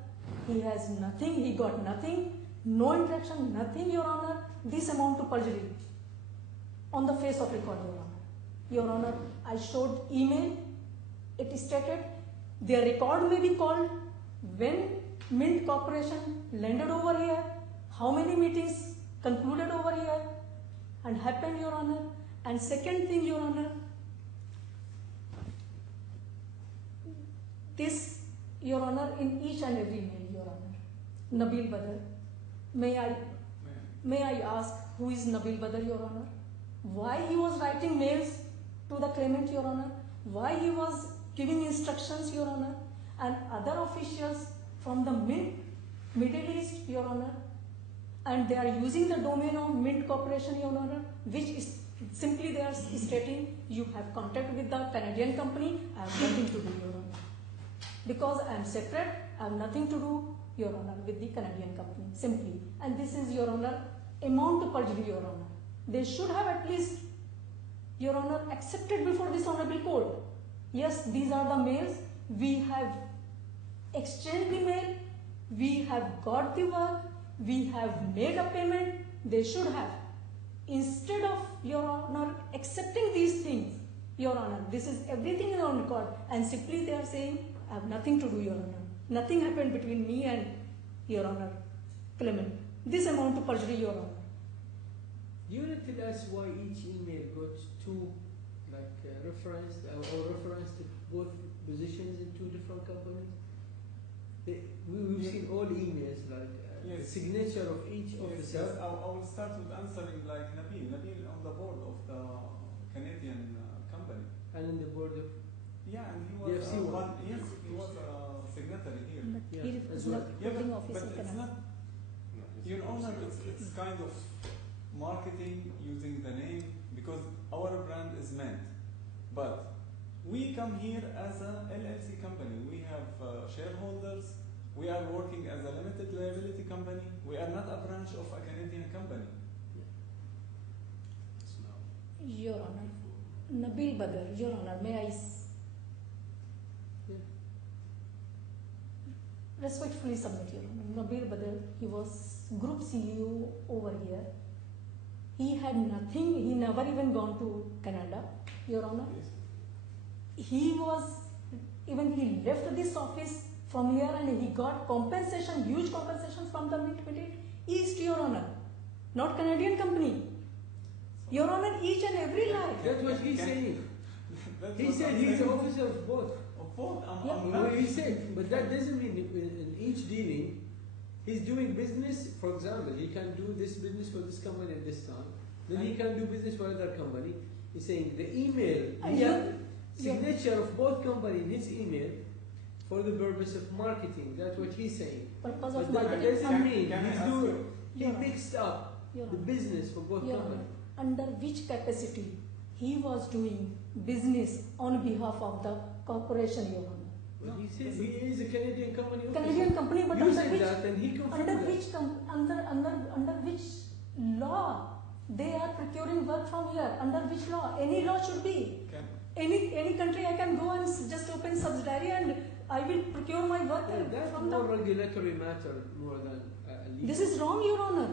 He has nothing, he got nothing, no interaction, nothing, Your Honor. This amount to perjury on the face of record, Your Honor. Your Honor, I showed email. It stated their record may be called when Mint Corporation landed over here, how many meetings concluded over here and happened, Your Honor. And second thing, Your Honor, this, Your Honor, in each and every mail, Your Honor, Nabil Badr, may I ask who is Nabil Badr, Your Honor? Why he was writing mails to the claimant, Your Honor? Why he was giving instructions, Your Honor? And other officials from the Middle East, Your Honor, and they are using the domain of Mint Corporation, Your Honor, which is simply they are stating you have contact with the Canadian company. I have nothing to do, Your Honor, because I am separate. I have nothing to do, Your Honor, with the Canadian company, simply. And this is, Your Honor, amount to perjury, Your Honor. They should have at least, Your Honor, accepted before this honorable court. Yes, these are the mails. We have exchanged the mail. We have got the work. We have made a payment. They should have. Instead of, Your Honor, accepting these things, Your Honor, this is everything is on record, and simply they are saying, I have nothing to do, Your Honor. Nothing happened between me and, Your Honor, claimant. This amount to perjury, Your Honor. Do you want to tell us why each email got two, reference to both positions in two different companies? We've seen all emails, the signature of each officer. Yes. I will start with answering like Nabil. Nabil on the board of the Canadian company. And in the board of... Yeah, and he was he was a signatory here. But Yeah, he as is not well. holding but office in it's Canada. not, Your Honor, it's kind of marketing using the name because our brand is meant. But we come here as a LLC company. We have shareholders. We are working as a limited liability company. We are not a branch of a Canadian company. Your Honor, Nabil Badr, Your Honor, may I respectfully submit, Your Honor. Nabil Badr, he was group CEO over here. He had nothing, he never even gone to Canada, Your Honor. He left this office from here and he got compensation, huge compensation from the Middle East, Your Honor, not Canadian company. Your Honor, each and every lie. That's what he's saying. He said he's the officer of both. Of both? He said, but that doesn't mean in each dealing, he's doing business. For example, he can do this business for this company at this time. Then he can do business for another company. He's saying the email, signature of both companies in his email for the purpose of marketing. That's what he's saying. Purpose of but that marketing. doesn't mean he Your Honor. mixed up Your the Honor. business for both Your companies. Honor, under which capacity he was doing business on behalf of the corporation, Your Honor? Well, he said he is a Canadian company. Canadian company, but you under said which, that and he confirmed under that. which under which law they are procuring work from here? Under which law? Any law should be. any country I can go and just open subsidiary and I will procure my work That's from more the... regulatory matter more than legal. This is wrong, Your Honor.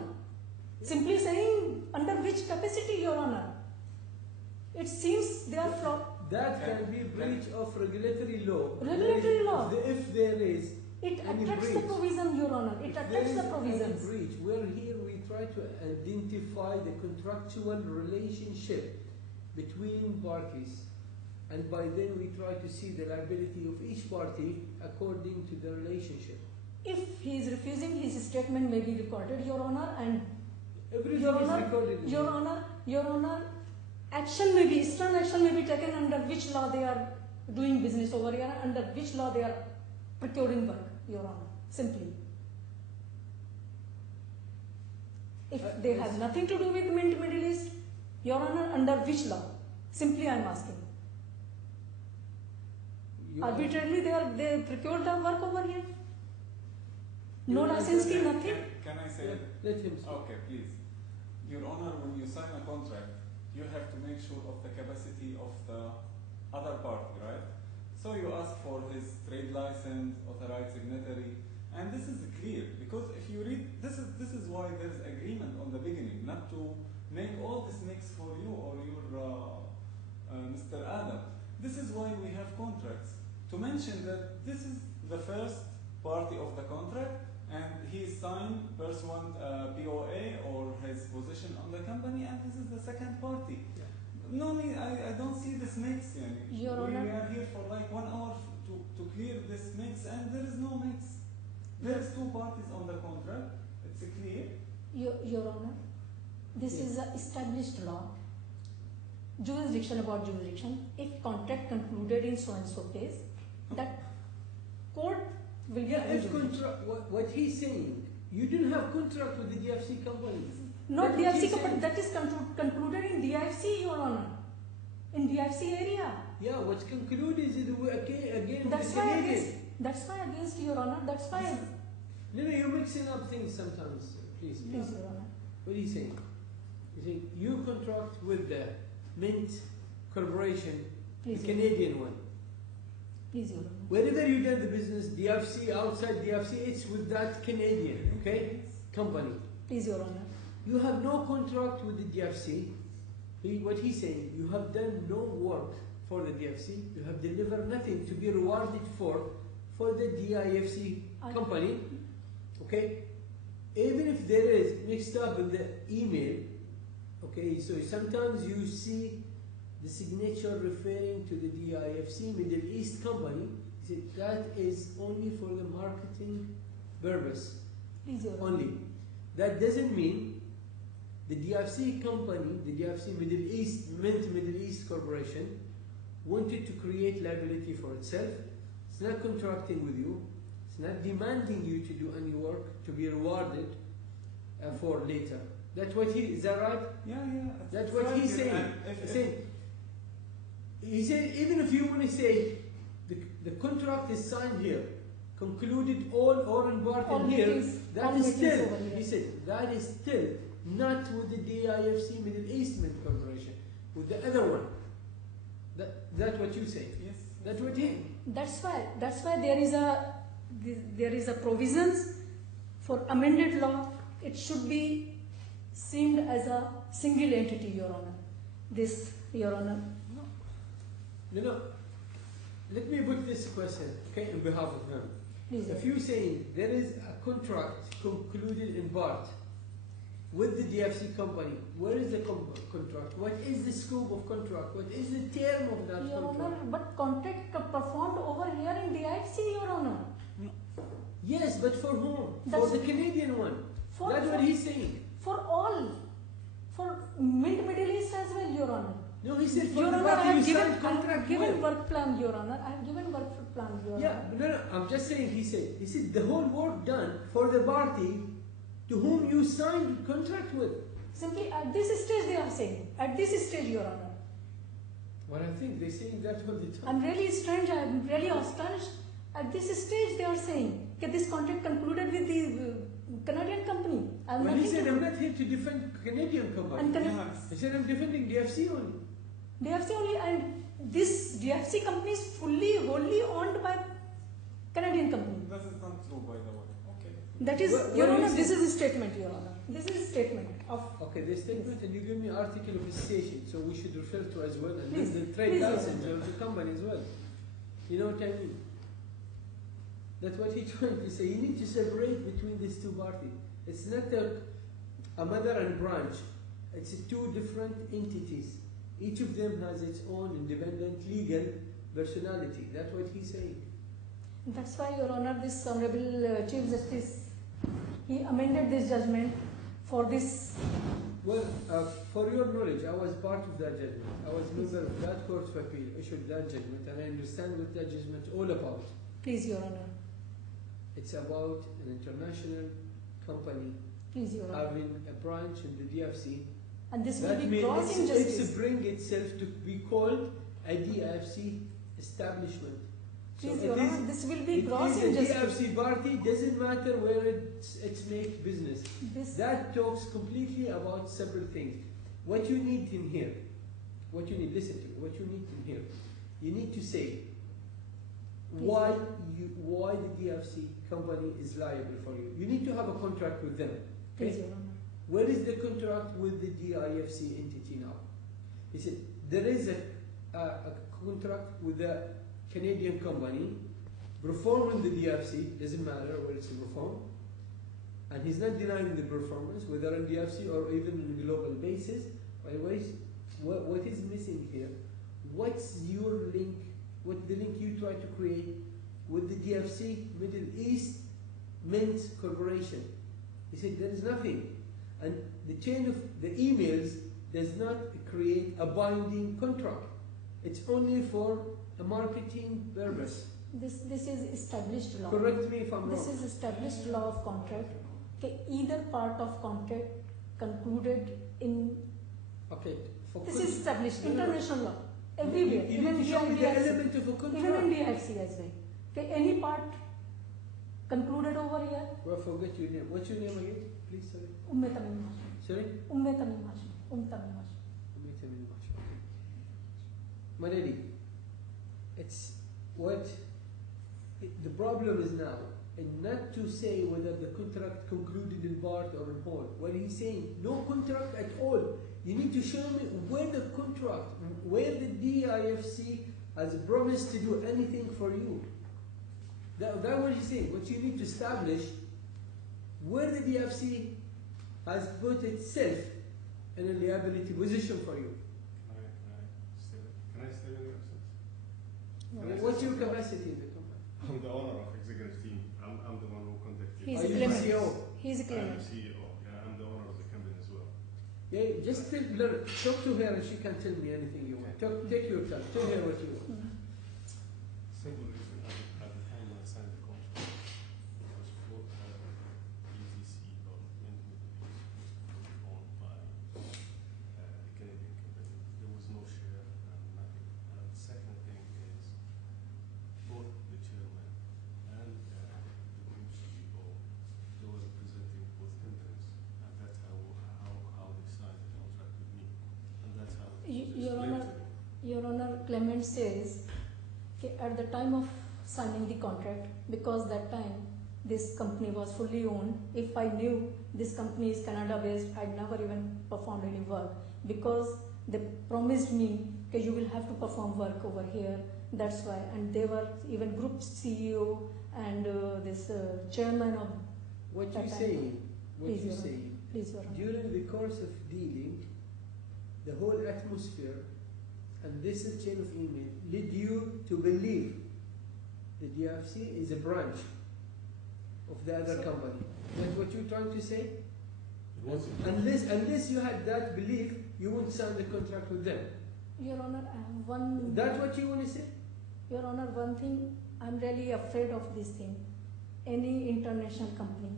Simply saying under which capacity, Your Honor. It seems they are fraud. That can be breach of regulatory law. Regulatory law. If there is It any attacks breach. the provision, Your Honor. It attacks the provisions. Breach. We're here, we try to identify the contractual relationship between parties. And by then we try to see the liability of each party according to the relationship. If he is refusing, his statement may be recorded, Your Honor, and Everything Your is Honor, recorded. Your Honor, action may be, stern action may be taken under which law they are doing business over here, under which law they are procuring work, Your Honor, simply. If they have nothing to do with Mint Middle East, Your Honor, under which law? Simply I am asking. Arbitrarily they procured the work over here. No license fee, nothing. Can I say? Let him speak. Okay, please. Your Honor, when you sign a contract, you have to make sure of the capacity of the other party, right? So you ask for his trade license, authorized signatory, and this is clear because if you read, this is why there is agreement on the beginning, not to make all this mix for you or your Mr. Adam. This is why we have contracts, to mention that this is the first party of the contract and he signed pursuant POA or his position on the company, and this is the second party. Yeah. No need, I don't see this mix. Your we Honor. are here for like 1 hour to clear this mix, and there is no mix. There is two parties on the contract, it's clear. Your Honor, this is a established law. Jurisdiction about jurisdiction. If contract concluded in so and so place, that court will be If what he's saying, you didn't have contract with the DFC company. not That's what DFC, he's but saying. that is concluded in DFC, Your Honor. In DFC area. Yeah, what's concluded is again That's with why Canadian. against Your Honor. That's why. No, you're mixing up things sometimes. Please. Please, Your Honor. What are you saying? You're saying you contract with the Mint Corporation, Please, the Your Canadian one. Please, Your Honor. Wherever you done the business, DFC, outside DFC, it's with that Canadian, okay, company. Please, Your Honor. You have no contract with the DFC. What he's saying, you have done no work for the DFC. You have delivered nothing to be rewarded for the DIFC company, okay? Even if there is mixed up in the email, okay, so sometimes you see the signature referring to the DIFC Middle East company. You say that is only for the marketing purpose, Please, Your Honor. only. That doesn't mean the DFC company, the DFC Middle East, Mint Middle East Corporation, wanted to create liability for itself. It's not contracting with you. It's not demanding you to do any work to be rewarded for later. That's what is that right? Yeah. That's what he's saying. He said, even if you want to say the contract is signed here, concluded all important here, meetings, that all is meetings still, over here. he said, that is still not with the DIFC Middle East Mint Corporation, with the other one. That's what you say. Yes. That's what he. That's why there is a provisions for amended law. It should be seen as a single entity, Your Honor. This, Your Honor. No. Let me put this question, okay, on behalf of him. Please. If you're saying there is a contract concluded in part with the DFC company, where is the contract? What is the scope of contract? What is the term of that Your contract? Honor, but contract performed over here in DIFC, Your Honor. Yes, but for whom? That's For the Canadian one. That's what he's saying. For all. For Mint Middle East as well, Your Honor. No, he said for Your the Honor, I party you have signed contract given with. work plan, Your Honor. I have given work plan, Your Yeah, Honor. no, I'm just saying, he said the whole work done for the party to whom you signed contract with. Simply at this stage they are saying. At this stage, Your Honor. Well, I think they're saying that all the time. I'm really strange, I'm really astonished. At this stage they are saying that this contract concluded with the Canadian company. Well, he said, I'm not here to defend Canadian company. And Yes. He said, I'm defending DFC only. DFC only, and this DFC company is wholly owned by Canadian company. This is not true, by the way. Okay. That is, What Your do you Honor, say? this is a statement, Your Honor. This is a statement of. Okay, the statement, and you give me article of association, so we should refer to as well, and Please, then the trade please, license yes. of the company as well. You know what I mean? That's what he's trying to say. You need to separate between these two parties. It's not a mother and branch. It's two different entities. Each of them has its own independent legal personality. That's what he's saying. That's why, Your Honor, this Honorable Chief Justice, he amended this judgment for this. Well, for your knowledge, I was part of that judgment. I was member of that court of appeal, issued that judgment, and I understand what that judgment is all about. Please, Your Honor. It's about an international company Please, Your Honor. having a branch in the DFC. And this will That be means gross it's injustice. bring itself to be called a DFC establishment. Please, it Your is- Honor, this will be It gross is a injustice. DFC party, doesn't matter where it's make business. This, That talks completely about several things. What you need in here, listen to me, what you need in here, you need to say why the DFC company is liable for you. You need to have a contract with them. please, Okay? Your Honor. Where is the contract with the DIFC entity now? He said there is a contract with a Canadian company performing the DFC, doesn't matter where it's performed, and he's not denying the performance, whether on DFC or even on a global basis. By the way, what is missing here? What's your link? What the link you try to create with the DFC Middle East Mint Corporation? He said there is nothing, and the chain of the emails does not create a binding contract. It's only for a marketing purpose. This is established law. Correct me if I'm This wrong. is established law of contract. Okay, either part of contract concluded in. Okay. For This is established No, no. international law everywhere. You Even need to here show in me the DFC. element of a contract. Even in DFC as well. Okay, any part concluded over here. Well, forget your name. What's your name again? Please, sorry. Umme Tamim Hashim. Sorry? Umme Tamim Hashim. Tamim Hashim. Wait a minute. Okay. My lady, it's what the problem is now, and not to say whether the contract concluded in part or in whole. What he's saying, no contract at all. You need to show me where the contract, where the DIFC has promised to do anything for you. That's what he's saying. What you need to establish, where the DFC has put itself in a liability position for you. Can I stay in your absence? What's your capacity in the company? I'm the owner of executive team. I'm the one who contacted you. He's Are a you the claimant. CEO? He's a I'm claimant. the CEO. Yeah, I'm the owner of the company as well. Yeah, just talk to her and she can tell me anything you want. Take your time. Tell her what you want. Simple reason, at the time when I signed the contract, it was for ETC or Mint Middle East, was owned by the Canadian company. There was no share and nothing. And the second thing is, both the chairman and the group CEO, they were representing both companies, and that's how they signed the contract with me, and that's how it was Your explained Honor, to me. Your Honor, claimant says, okay, at the time of signing the contract, because that time this company was fully owned, if I knew this company is Canada based, I'd never even performed any work, because they promised me that you will have to perform work over here. That's why, and they were even group CEO and this chairman of. What That you time. saying? What Please, you Your Honor. saying? Please, Your Honor. During the course of dealing, the whole atmosphere and this chain of email led you to believe the DFC is a branch of the other So- company. That's what you're trying to say? It was Unless you had that belief, you wouldn't sign the contract with them. Your Honor, I have one. That's what you want to say? Your Honor, one thing, I'm really afraid of this thing. Any international company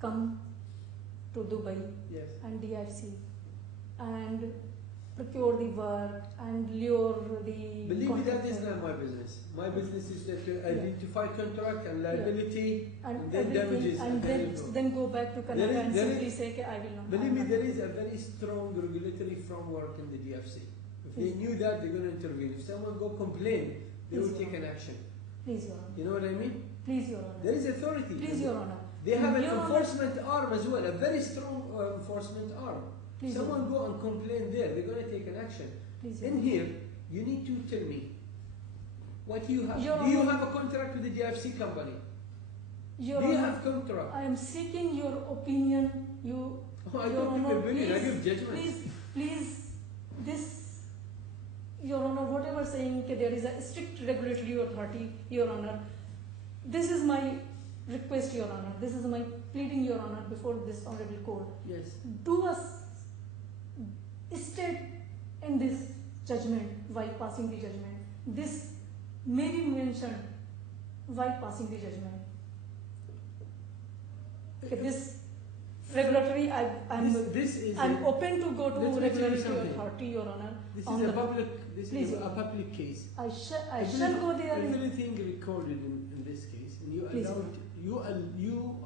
come to Dubai Yes. and DFC and procure the work and lure the Believe me, that is contractor not my business. My business is to identify contract and liability and then everything, damages and then go back to Canada and there simply say, okay, I will not. Believe me, there is a very strong regulatory framework in the DFC. If they knew that, they're going to intervene. If someone go complain, they will take an action. Please, Your Honor. You know what I mean? Please, Your Honor. There is authority. Please, Your Honor. They have an Your enforcement arm as well, a very strong enforcement arm. Please, Someone go and complain there, they're going to take an action. Please, In here, you need to tell me what you have. Your Do you Honor. have a contract with the DFC company? Your Do you Honor, have contract? I am seeking your opinion. You, I Your don't give Honor, opinion, I please, give judgment. please, this, Your Honor, whatever saying that there is a strict regulatory authority, Your Honor, this is my request, Your Honor. This is my pleading, Your Honor, before this honorable court. Yes. Do us state in this judgment while passing the judgment. This may be mentioned while passing the judgment. Okay, this regulatory, I'm open to go to regulatory authority, Your Honor. This is a public case. I shall go there. Everything recorded in this case, and you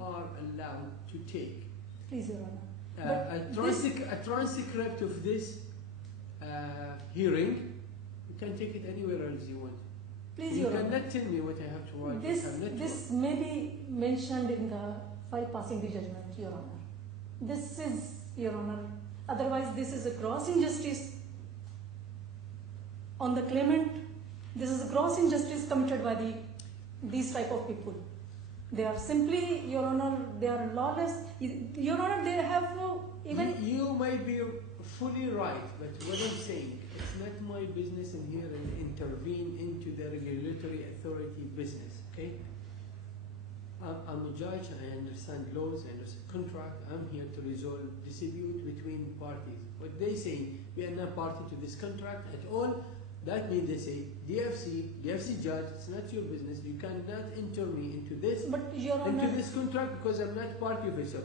are allowed to take. Please, Your Honor. A transcript of this hearing. You can take it anywhere else you want. Please, you Your Honor. cannot tell me what I have to write. This may be mentioned in the while passing the judgment, Your Honor. This is, Your Honor. Otherwise, this is a gross injustice on the claimant. This is a gross injustice committed by these type of people. They are simply, Your Honor, they are lawless. Your Honor, they have even... You might be fully right, but what I'm saying, it's not my business in here and intervene into the regulatory authority business, okay? I'm a judge, I understand laws, I understand contract. I'm here to resolve dispute between parties. What they say, we are not party to this contract at all. That means they say, DFC judge, it's not your business. You cannot enter me into this, into this contract because I'm not party of it. So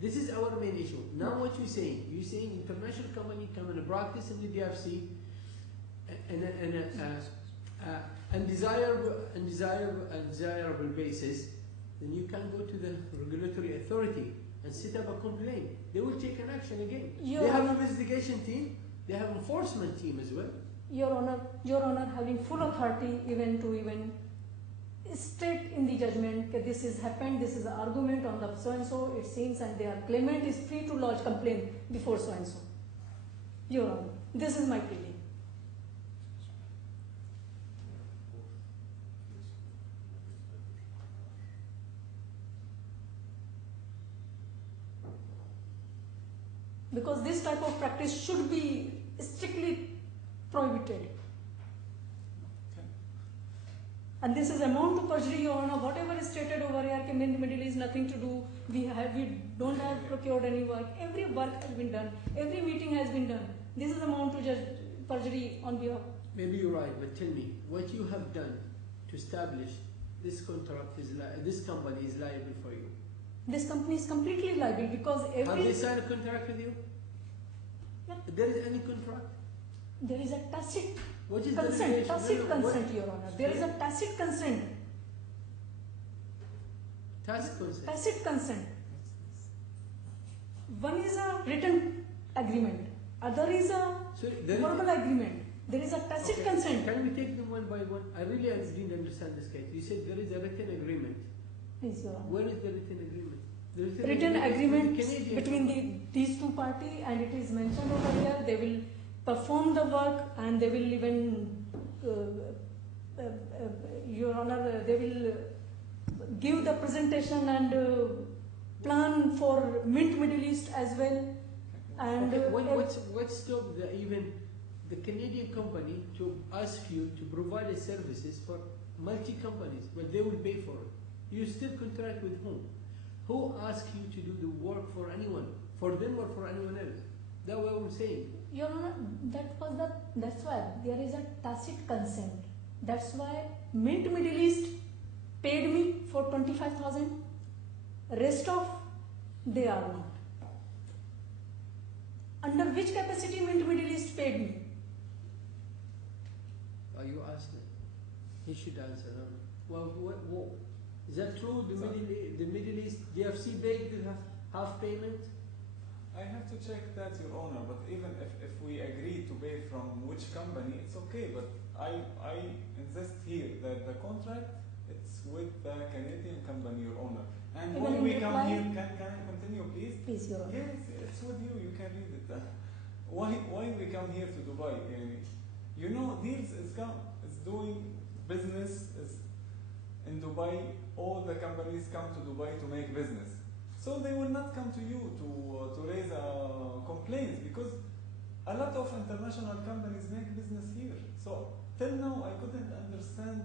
this is our main issue. Now what you're saying international company come and practice in the DFC and undesirable basis, then you can go to the regulatory authority and set up a complaint. They will take an action again. They have an investigation team, they have enforcement team as well. Your Honor, having full authority even state in the judgment that this has happened, this is an argument on the so-and-so, it seems, and their claimant is free to lodge complaint before so-and-so. Your Honor, this is my pleading. Because this type of practice should be strictly prohibited. And this is amount to perjury, Your Honor. Whatever is stated over here, Middle East, nothing to do. We don't have procured any work. Every work has been done. Every meeting has been done. This is amount to perjury on behalf. Maybe you're right, but tell me what you have done to establish this contract this company is liable for you. This company is completely liable because have they signed a contract with you? Yeah. There is any contract? There is a tacit consent. Tacit consent, Your Honor. There is a tacit consent. Tacit consent. One is a written agreement. Other is a verbal agreement. There is a tacit consent. Can we take them one by one? I really didn't understand this case. You said there is a written agreement. Please, Your Honor. Where is the written agreement? The written agreement between these two parties, and it is mentioned over here. They will perform the work, and they will even, Your Honor, they will give the presentation and plan for Middle East as well. And what stopped the Canadian company to ask you to provide services for multi companies, but they will pay for it? You still contract with whom? Who asked you to do the work for anyone? For them or for anyone else? That's what I'm saying. Your Honor, that's why there is a tacit consent. That's why Middle East paid me for 25,000. Rest of they are not. Under which capacity Middle East paid me? Are you asking? He should answer. Well, is that true? The Middle East DFC paid the half payment? I have to check that, Your Honor, but even if we agree to pay from which company, it's okay, but I insist here that the contract, it's with the Canadian company, Your Honor. And Even when in we come reply? here, can I continue, please? Please, Your Honor. Yes, it's with you, you can read it. Why we come here to Dubai? You know, Deals is doing business in Dubai. All the companies come to Dubai to make business. So they will not come to you to raise complaints, because a lot of international companies make business here. So till now I couldn't understand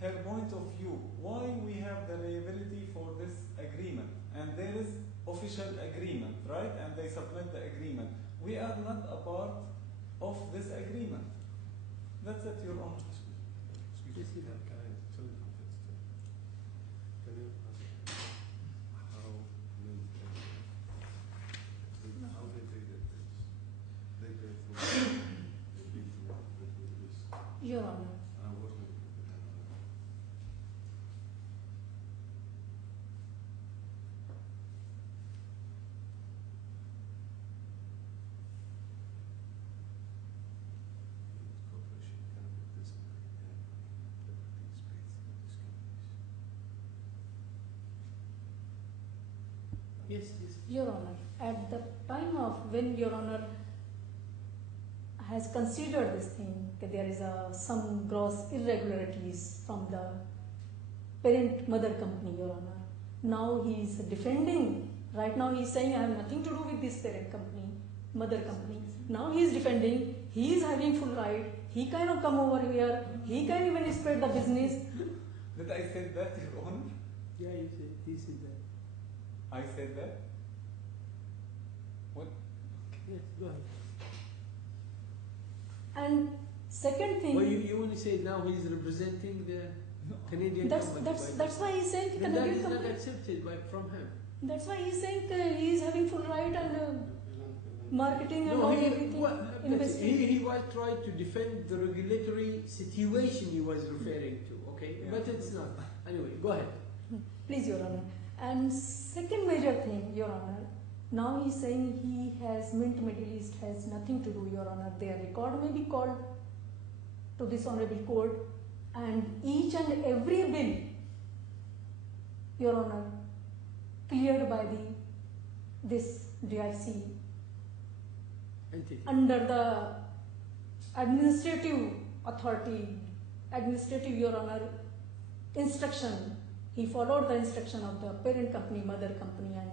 her point of view. Why we have the liability for this agreement, and there is official agreement, right? And they submit the agreement. We are not a part of this agreement. That's it, Your Honor. Excuse me, can I tell you from this? Can you ask how they pay their bills? They pay for the big release. Your Honor. I'm working with them. Corporation cannot be this properties paid through these companies. Yes, yes. Your Honor, at the time of when Your Honor has considered this thing, that there is some gross irregularities from the parent mother company, Your Honor. Now he is defending. Right now he is saying, I have nothing to do with this parent company, mother company. Now he is defending. He is having full right. He cannot come over here. He can even spread the business. Did I say that, Your Honor? Yeah, you said, he said that. I said that? What? Yes, go ahead. And second thing, Well, you want to say now he's representing the Canadian company. that's why he's saying Then that Canadian is not company. accepted from him. That's why he's saying he is having full right and marketing and all everything. Investing. He was trying to defend the regulatory situation he was referring to, okay? Yeah. But it's not. Anyway, go ahead. Please, Your Honor. And second major thing, Your Honor, now he's saying Mint Middle East has nothing to do, Your Honor. Their record may be called to this honorable court, and each and every bill, Your Honor, cleared by this DIC Entity. under the administrative authority, Your Honor, instruction. He followed the instruction of the parent company, mother company, and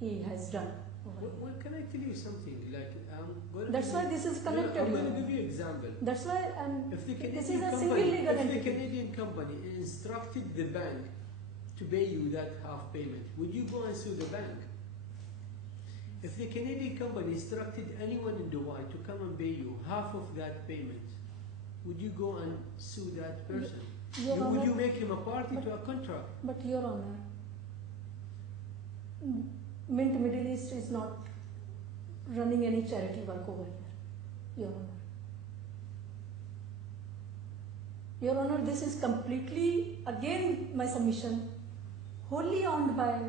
he has done. Well, can I tell you something? Like, That's why this is connected. I'm going to give you an example. That's why If the this Canadian is a company, single legal if the entity. Canadian company instructed the bank to pay you that half payment, would you go and sue the bank? If the Canadian company instructed anyone in Dubai to come and pay you half of that payment, would you go and sue that person? Your Honor, Would you make him a party to a contract? But Your Honor, Mint Middle East is not running any charity work over here, Your Honor. Your Honor, this is completely, again my submission, wholly owned by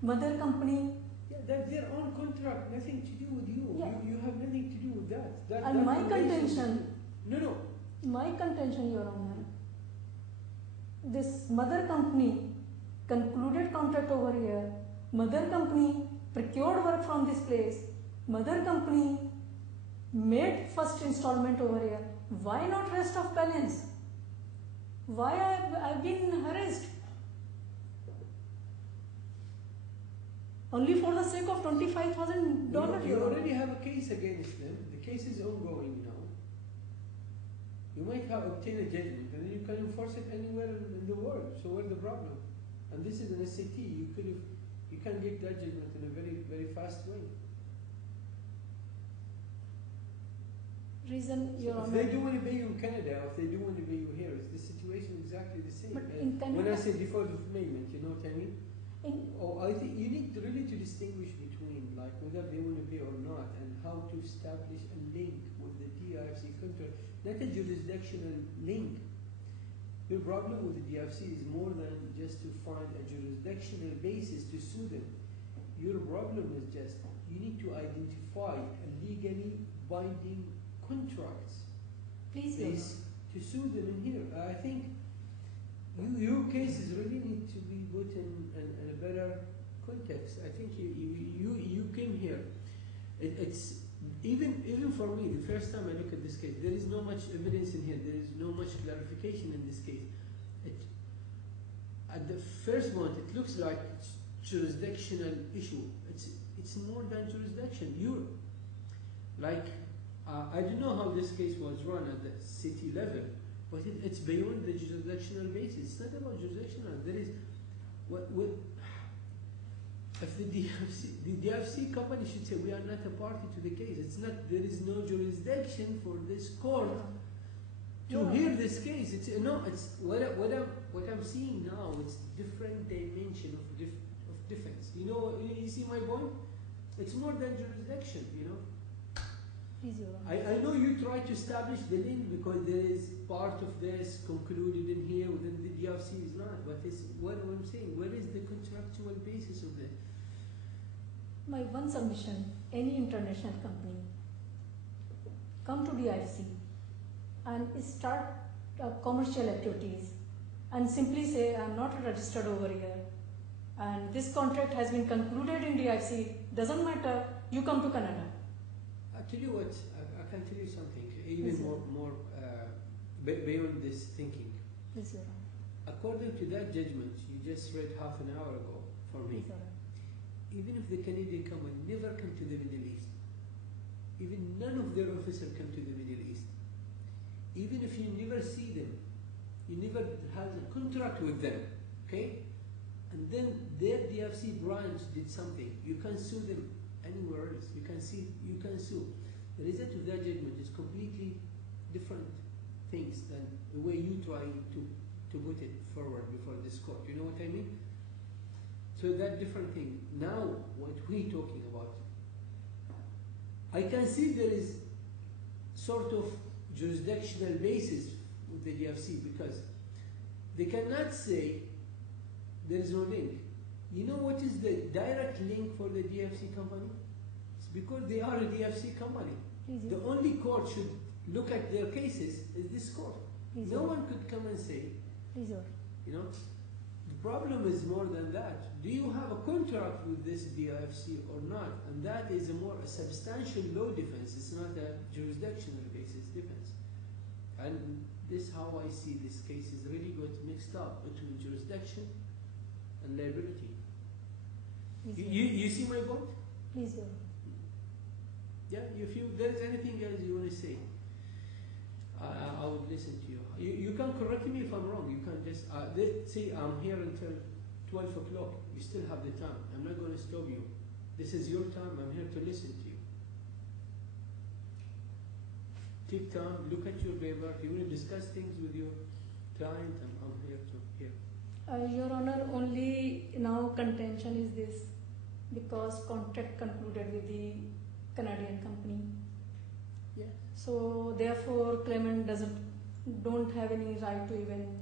mother company. Yeah, that's their own contract, nothing to do with you. Yeah. You have nothing to do with that. And my contention, No. my contention, Your Honor, this mother company concluded contract over here, mother company procured work from this place, mother company made first installment over here. Why not rest of balance? Why I've been harassed? Only for the sake of $25,000. You already have a case against them. The case is ongoing now. You might have obtained a judgment and then you can enforce it anywhere in the world. So where's the problem? And this is an SAT. You can get that judgment in a very, very fast way. Reason, Your So if Honor. they do want to pay you in Canada, or if they do want to pay you here, it's the situation exactly the same. But And in Canada, when I say default of payment, you know what I mean? I think you need really to distinguish between like whether they want to pay or not, and how to establish a link with the DIFC contract, not a jurisdictional link. Your problem with the DFC is more than just to find a jurisdictional basis to sue them. your problem is just you need to identify a legally binding contracts. Please, Is to sue them in here. I think your cases really need to be put in a better context. I think you came here. It's even for me, the first time I look at this case, there is no much evidence in here. There is no much clarification in this case. At the first moment, it looks like it's jurisdictional issue. It's more than jurisdiction. You like I don't know how this case was run at the city level, but it's beyond the jurisdictional basis. It's not about jurisdictional. There is what if the DFC company should say we are not a party to the case. It's not. There is no jurisdiction for this court to hear this case. It's no. It's what I'm seeing now. It's different dimension of defense. You know. You see my point. It's more than jurisdiction. You know. I know you try to establish the link because there is part of this concluded in here within the DFC is not, but it's what I'm saying. Where is the contractual basis of this? My one submission, any international company come to DFC and start commercial activities and simply say I'm not registered over here and this contract has been concluded in DFC, doesn't matter, you come to Canada. I'll tell you what, I can tell you something, even yes, more beyond this thinking. Yes, according to that judgment you just read half an hour ago for me, yes, even if the Canadian company never come to the Middle East, even none of their officers come to the Middle East, even if you never see them, you never have a contract with them, okay? And then their DFC branch did something, you can sue them anywhere else. You can sue. The result of that judgment is completely different things than the way you try to put it forward before this court. You know what I mean? So that different thing. Now, what we're talking about, I can see there is sort of jurisdictional basis with the DFC because they cannot say there is no link. You know what is the direct link for the DFC company? It's because they are a DFC company. The only court should look at their cases is this court. No one could come and say, you know, the problem is more than that. Do you have a contract with this DFC or not? And that is a substantial law defense. It's not a jurisdictional basis defense. And this is how I see this case is really got mixed up between jurisdiction and liability. You see my point? Please, yeah, if there's anything else you want to say, I would listen to you. You can correct me if I'm wrong. You can just say I'm here until 12 o'clock. You still have the time. I'm not going to stop you. This is your time. I'm here to listen to you. Take time. Look at your paper. If you want to discuss things with your client, I'm here to hear. Your Honor, only now contention is this because contract concluded with the Canadian company. Yeah. So therefore, claimant don't have any right to even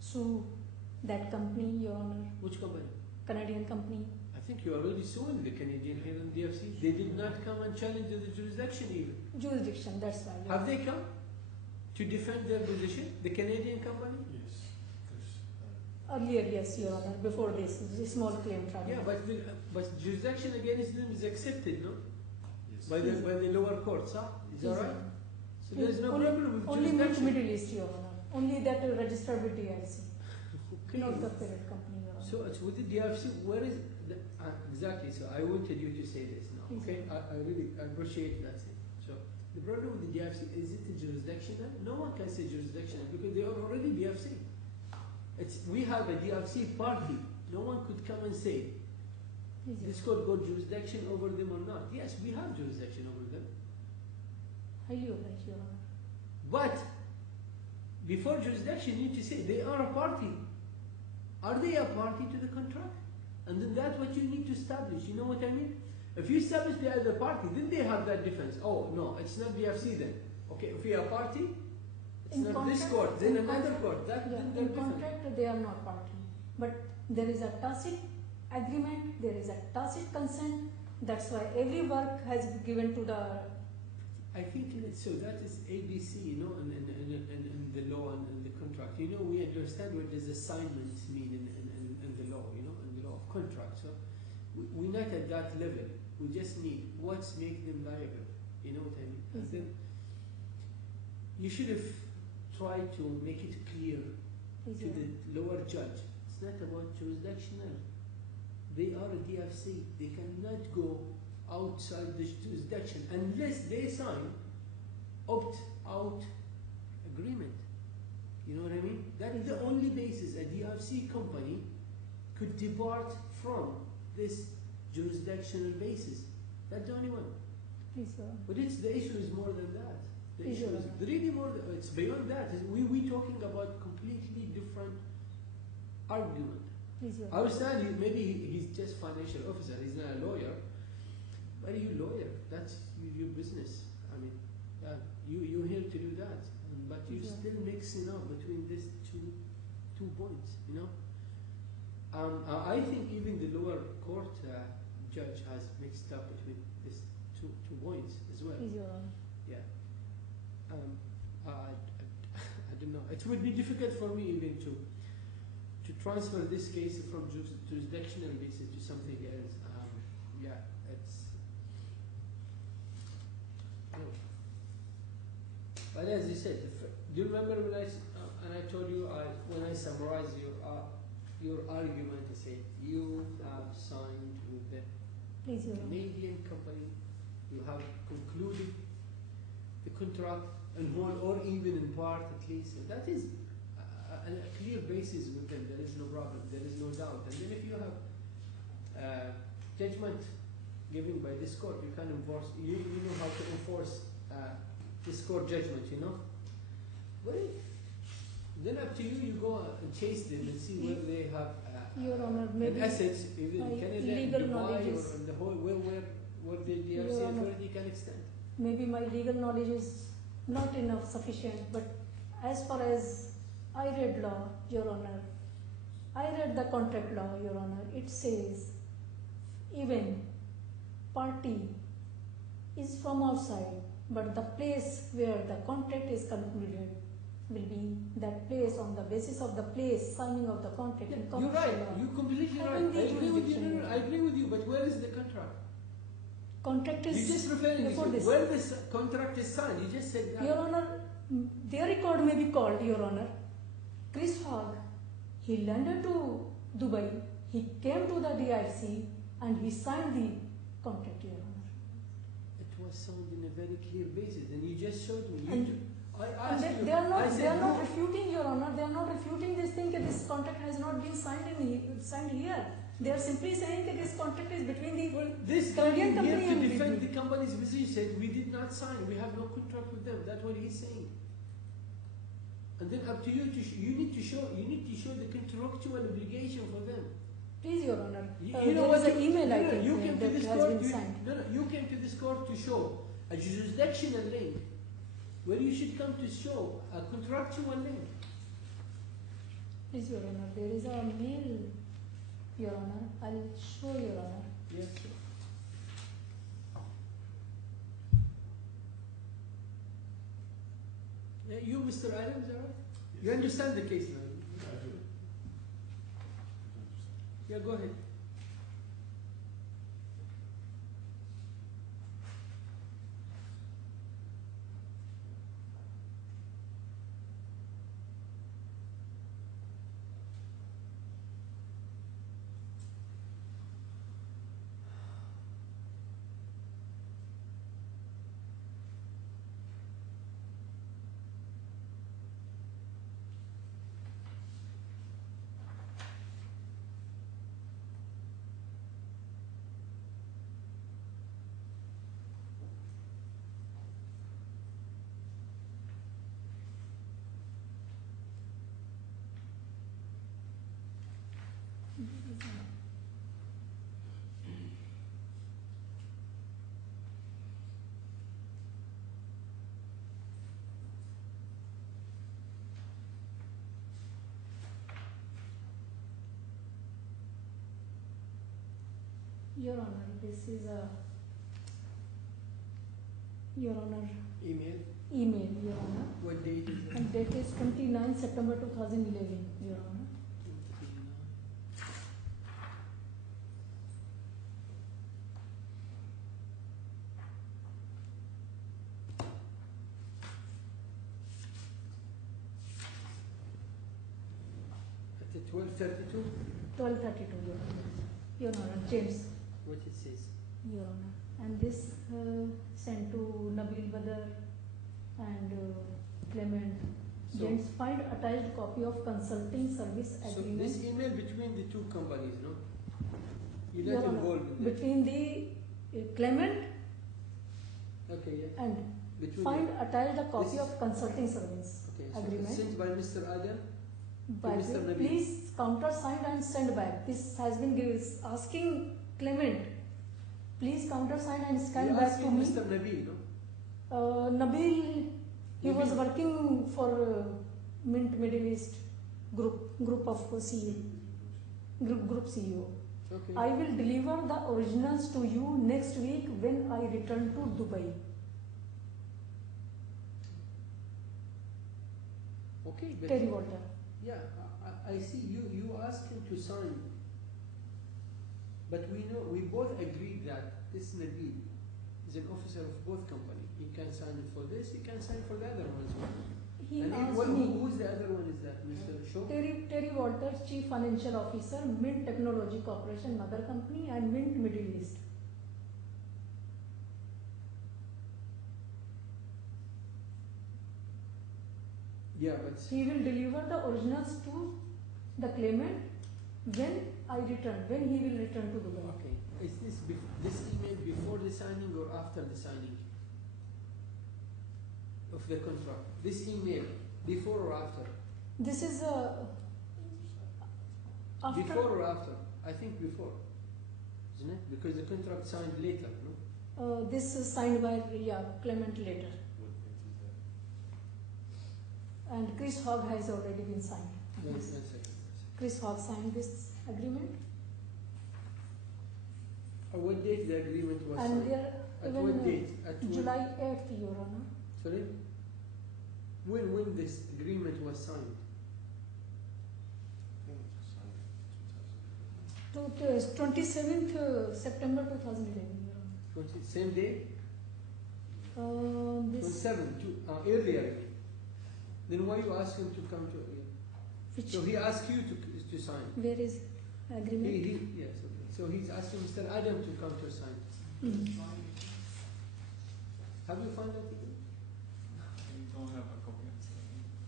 sue that company, Your Honor. Which company? Canadian company. I think you already suing the Canadian here in DFC. They did not come and challenge the jurisdiction even. Jurisdiction, that's right. Have they come to defend their position, the Canadian company? Yes. Earlier, yes, Your Honor, before this small claim trial. Yeah, but jurisdiction against them is accepted, no? Yes. By the lower courts, huh? Is that right? So there is no only, problem with only jurisdiction. Middle East, Your Honor. Only that registered with DFC, Okay. not the parent company, Your Honor. So it's with the DFC. Where is exactly? So I wanted you to say this now. Okay, I really appreciate that thing. So the problem with the DFC is it a jurisdictional? No one can say jurisdictional because they are already DFC. We have a DFC party. No one could come and say this court got jurisdiction over them or not. Yes, we have jurisdiction over them. Highly obliged, Your Honor. But before jurisdiction, you need to say they are a party. Are they a party to the contract? And then that's what you need to establish. You know what I mean? If you establish they are the party, then they have that defense. Oh no, it's not DFC then. Okay, if we are a party, it's In not contract, this court, then in another contract, court. That yeah, then they're in different. contract they are not party, but there is a tacit agreement, there is a tacit consent. That's why every work has been given to the. I think so. That is ABC, you know, in the law and in the contract. You know, we understand what does assignment mean in the law, you know, in the law of contract. So we're not at that level. We just need what's make them liable. You know what I mean? And then you should have tried to make it clear to the lower judge. It's not about jurisdictional. They are a DFC. They cannot go outside the jurisdiction unless they sign opt-out agreement. You know what I mean? That's the only basis a DFC company could depart from this jurisdictional basis. That's the only one. But the issue is more than that. The issue is really more. It's beyond that. We talking about completely different argument. I understand maybe he's just financial officer. He's not a lawyer. But you lawyer. That's your business. I mean, you're here to do that. But you're still mixing up between these two points. You know. I think even the lower court judge has mixed up between these two points as well. Yeah. I don't know. It would be difficult for me even to transfer this case from jurisdictional basis to something else. Yeah, it's. No. But as you said, do you remember when I told you when I summarized your argument? I said you have signed with the Canadian company. You have concluded the contract in whole or even in part at least. And that is a clear basis with them. There is no problem. There is no doubt. And then if you have judgment given by this court, you can enforce. You know how to enforce this court judgment. You know. But then up to you. You go and chase them and see whether they have Your Honor, maybe assets in Canada, legal Dubai, knowledge or in the whole where the DRC authority can extend. Maybe my legal knowledge is not enough sufficient, but as far as I read law, Your Honor, I read the contract law, Your Honor. It says even party is from outside, but the place where the contract is concluded will be that place on the basis of the place signing of the contract. Yeah, you're right. You're completely right. I agree with you. No, I agree with you. But where is the contract? Contract is You're just referring to this. where this contract is signed. You just said that. Your Honor, their record may be called, Your Honor. Chris Hogg, he landed to Dubai. He came to the DIC and he signed the contract, Your Honor. It was signed in a very clear basis, and you just showed me. They are not refuting, Your Honor. They are not refuting this thing that this contract has not been signed here. They are simply saying that this contract is between the this Canadian company here and to defend the company's position said we did not sign. We have no contract with them. That's what he's saying. And then up to you you need to show the contractual obligation for them. Please, Your Honor. You know there was an email I think you came to this has court. been signed. You came to this court to show a jurisdictional link, where you should come to show a contractual link. Please, Your Honor, there is a mail, Your Honor. I'll show Your Honor. Yes, sir. You, Mr. Adams, all right? Yes. You understand the case now? I do. Yeah, go ahead. Your Honor, this is a Your Honor Email. email, Your Honor, What date is it? and date is 29 September 2011, Your Honor. 29. At the 12:32. 12:32, Your Honor. Your Honor, James, What it says. Your Honor. And this sent to Nabil Badr and Clement. So, Gents, find attached copy of consulting service so agreement. this email between the two companies, no? You're Your not Honor, involved in that. between the Clement Okay, yeah. and Between find the, attached the copy This- of consulting service okay, so agreement. sent by Mr. Adam. By Mr. Nabil. please countersign and send back. This has been asking Clement. Please countersign and scan You back asked to me. Mr. Nabil, no? Nabil, he was Nabil. working for Mint Middle East group of CEO, group CEO. Okay. I will deliver the originals to you next week when I return to Dubai. Okay, but Terry Walter. yeah, I see you asked him to sign, but we both agreed that this Nabil is an officer of both companies. He can sign it for this, he can sign for the other one as well. He And asked me. who's the other one? Is that Mr. Shaw? Terry Walters, Chief Financial Officer, Mint Technology Corporation, mother company, and Mint Middle East. Yeah, but He will deliver the originals to the claimant when when he will return to Dubai. okay. Is this email before the signing or after the signing of the contract? This email before or after? This is after. Before or after? I think before, isn't it? Because the contract signed later, no? This is signed by Clement later, What date is that? and Chris Hogg has already been signed. One second. Chris Hogg signed this agreement, What date the agreement was and signed? there At even what date? At when? July 8th, Your Honor. Sorry? When this agreement was signed? I think it was signed in 2000. To 27th September 2011, Your Honor. Same day? This 27, earlier. Then why you ask him to come to which So he asked you to sign. where is agreement? Yes, okay. So he's asking Mr. Adam to come to sign. Have you found that email? We don't have a copy.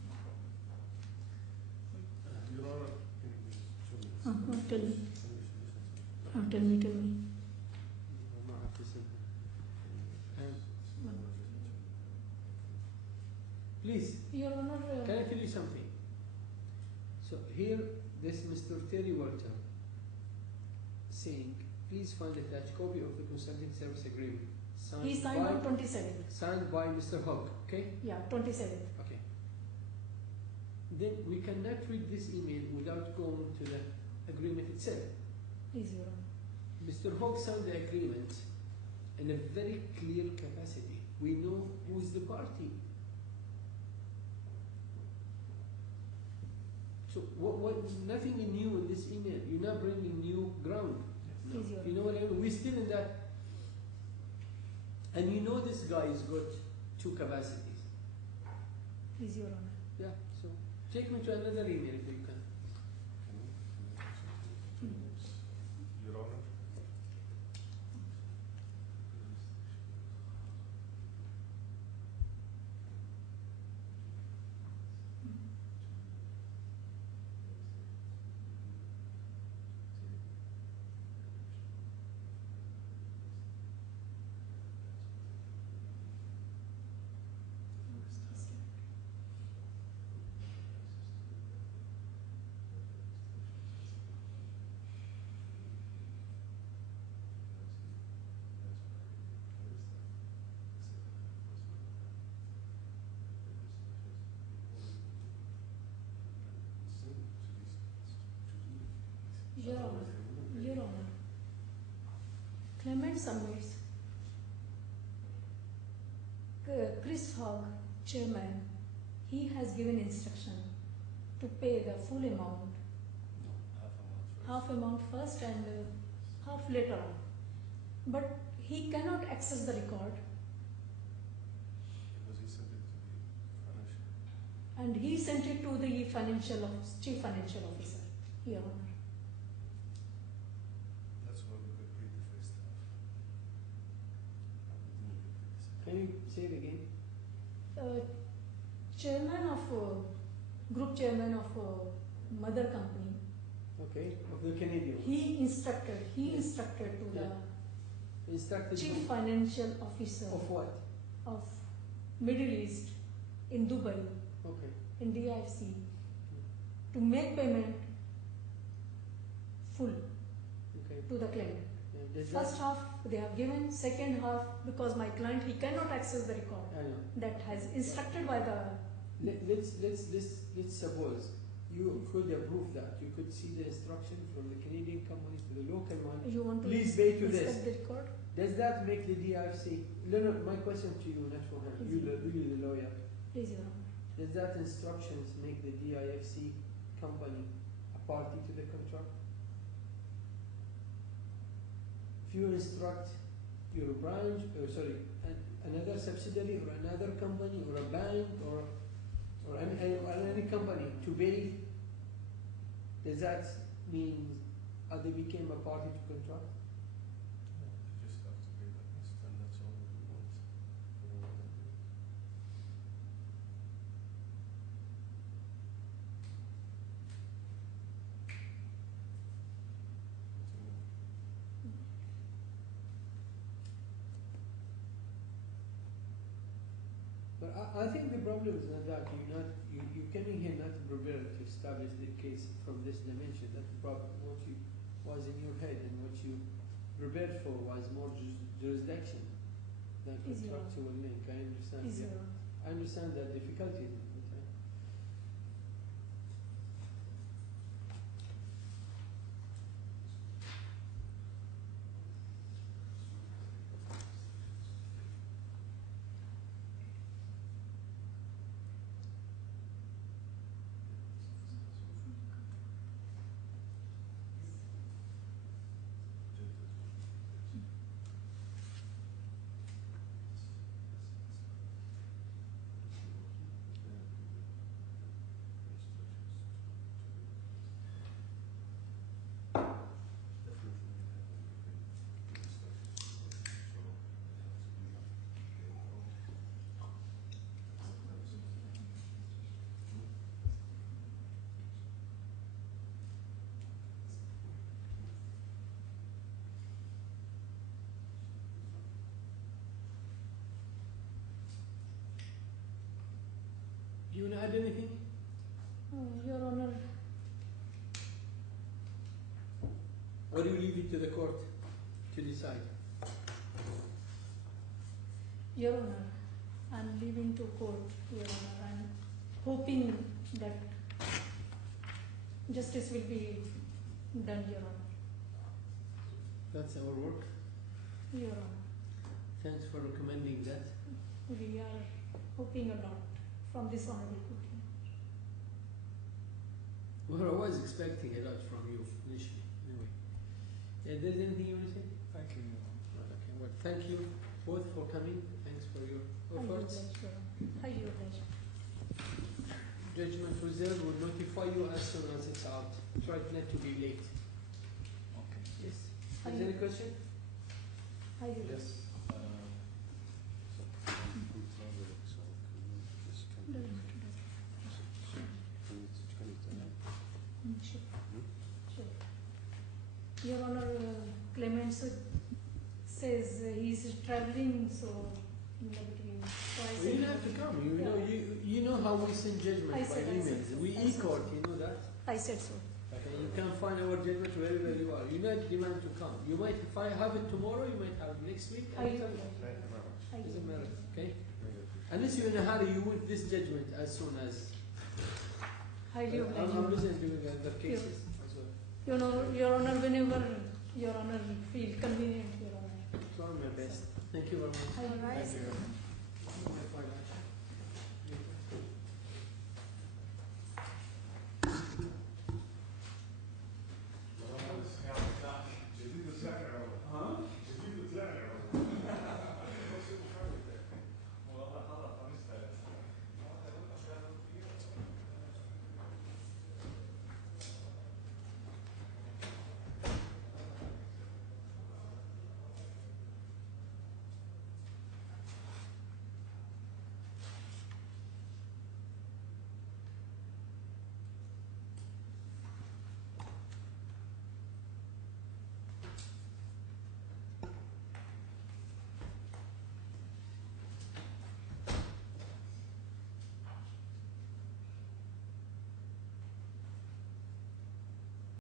No problem. Your Honor, can you please 2 minutes? Tell me. Listen. Tell me. ما أعرف اسمه. Please, Your Honor, can I tell you something? So here, this Mr. Terry Walter saying, please find attached copy of the consulting service agreement. he signed on 27th. Signed by Mr. Hogg, okay? Yeah, 27th. Okay. Then we cannot read this email without going to the agreement itself. Please, Your Honor. Mr. Hogg signed the agreement in a very clear capacity. We know who is the party. So nothing new in this email. You're not bringing new ground. Please, Your You know what I mean? We're still in that. And you know this guy has got 2 capacities. Please, Your Honor. Yeah, so take me to another email if you can. Your Honor. Your Honor. Your Honor. Claimant submits. Chris Hogg, chairman, he has given instruction to pay the full amount, No, half amount first and half later on. But he cannot access the record because he sent it to the financial. and he sent it to the chief financial officer, Your Honor. That's why we got paid the first half. And we didn't get paid the second. Can you say it again? Group chairman of mother company, Okay, of the Canadian. he instructed to Yeah. Instructed the chief who? financial officer Of what? of Middle East in Dubai, Okay. in DIFC, to make payment full Okay. to the claimant. Does First half they have given, second half because my client he cannot access the record I know. that has instructed by the. Let's suppose you could approve that. You could see the instruction from the Canadian company to the local one. You want to Please pay to inspect this. the record? Does that make the DRC? No, my question to you, not for him. You, the lawyer. Please, Your Honor. Does that instructions make the DIFC company a party to the contract? If you instruct your branch, another subsidiary or another company or a bank or any company to pay, does that mean they became a party to contract? No, they just have to pay the rest, and that's all we want. We don't want them to. But I think the problem is not that you're coming here not prepared to establish the case from this dimension. That's the problem. What you was in your head and what you prepared for was more jurisdiction than Is your- contractual link. I understand. Please, Yeah. Your Honor. I understand that difficulty. Do you want to add anything? Your Honor, Or do you leave it to the court to decide? Your Honor, I'm leaving to court, Your Honor. I'm hoping that justice will be done, Your Honor. That's our work. Your Honor, Thanks for recommending that. we are hoping a lot from this honorable court. Well, I was expecting a lot from you initially. Anyway, there's anything you want to say? Thank you. Okay. Well, thank you both for coming. Thanks for your efforts. Highly obliged. Judgment reserved will notify you as soon as it's out. Try not to be late. Okay. Yes. Are Is you- there any question? Highly obliged. Yes. So, I'm traveling, so can you just come? Doesn't matter. Can you tell me? Sure. Hmm? Sure. Your Honor, claimant says he's traveling, so in the between. So I Well, said you have to come. You know how we send judgment I by said emails. so. We I said e-court, so. you know that? I said so. Okay, you can find our judgment wherever you are. You not demand to come. You might have it tomorrow, you might have it next week. Highly anytime. obliged. Thank you very much. Highly Doesn't matter, obliged. okay? Really appreciate Unless you're in a hurry, you want this judgment as soon as. Highly obliged. I'm busy doing other cases as well. You know, Your Honor, whenever Your Honor feel convenient, Your Honor, try my best. Thank you very much. All right. Thank you.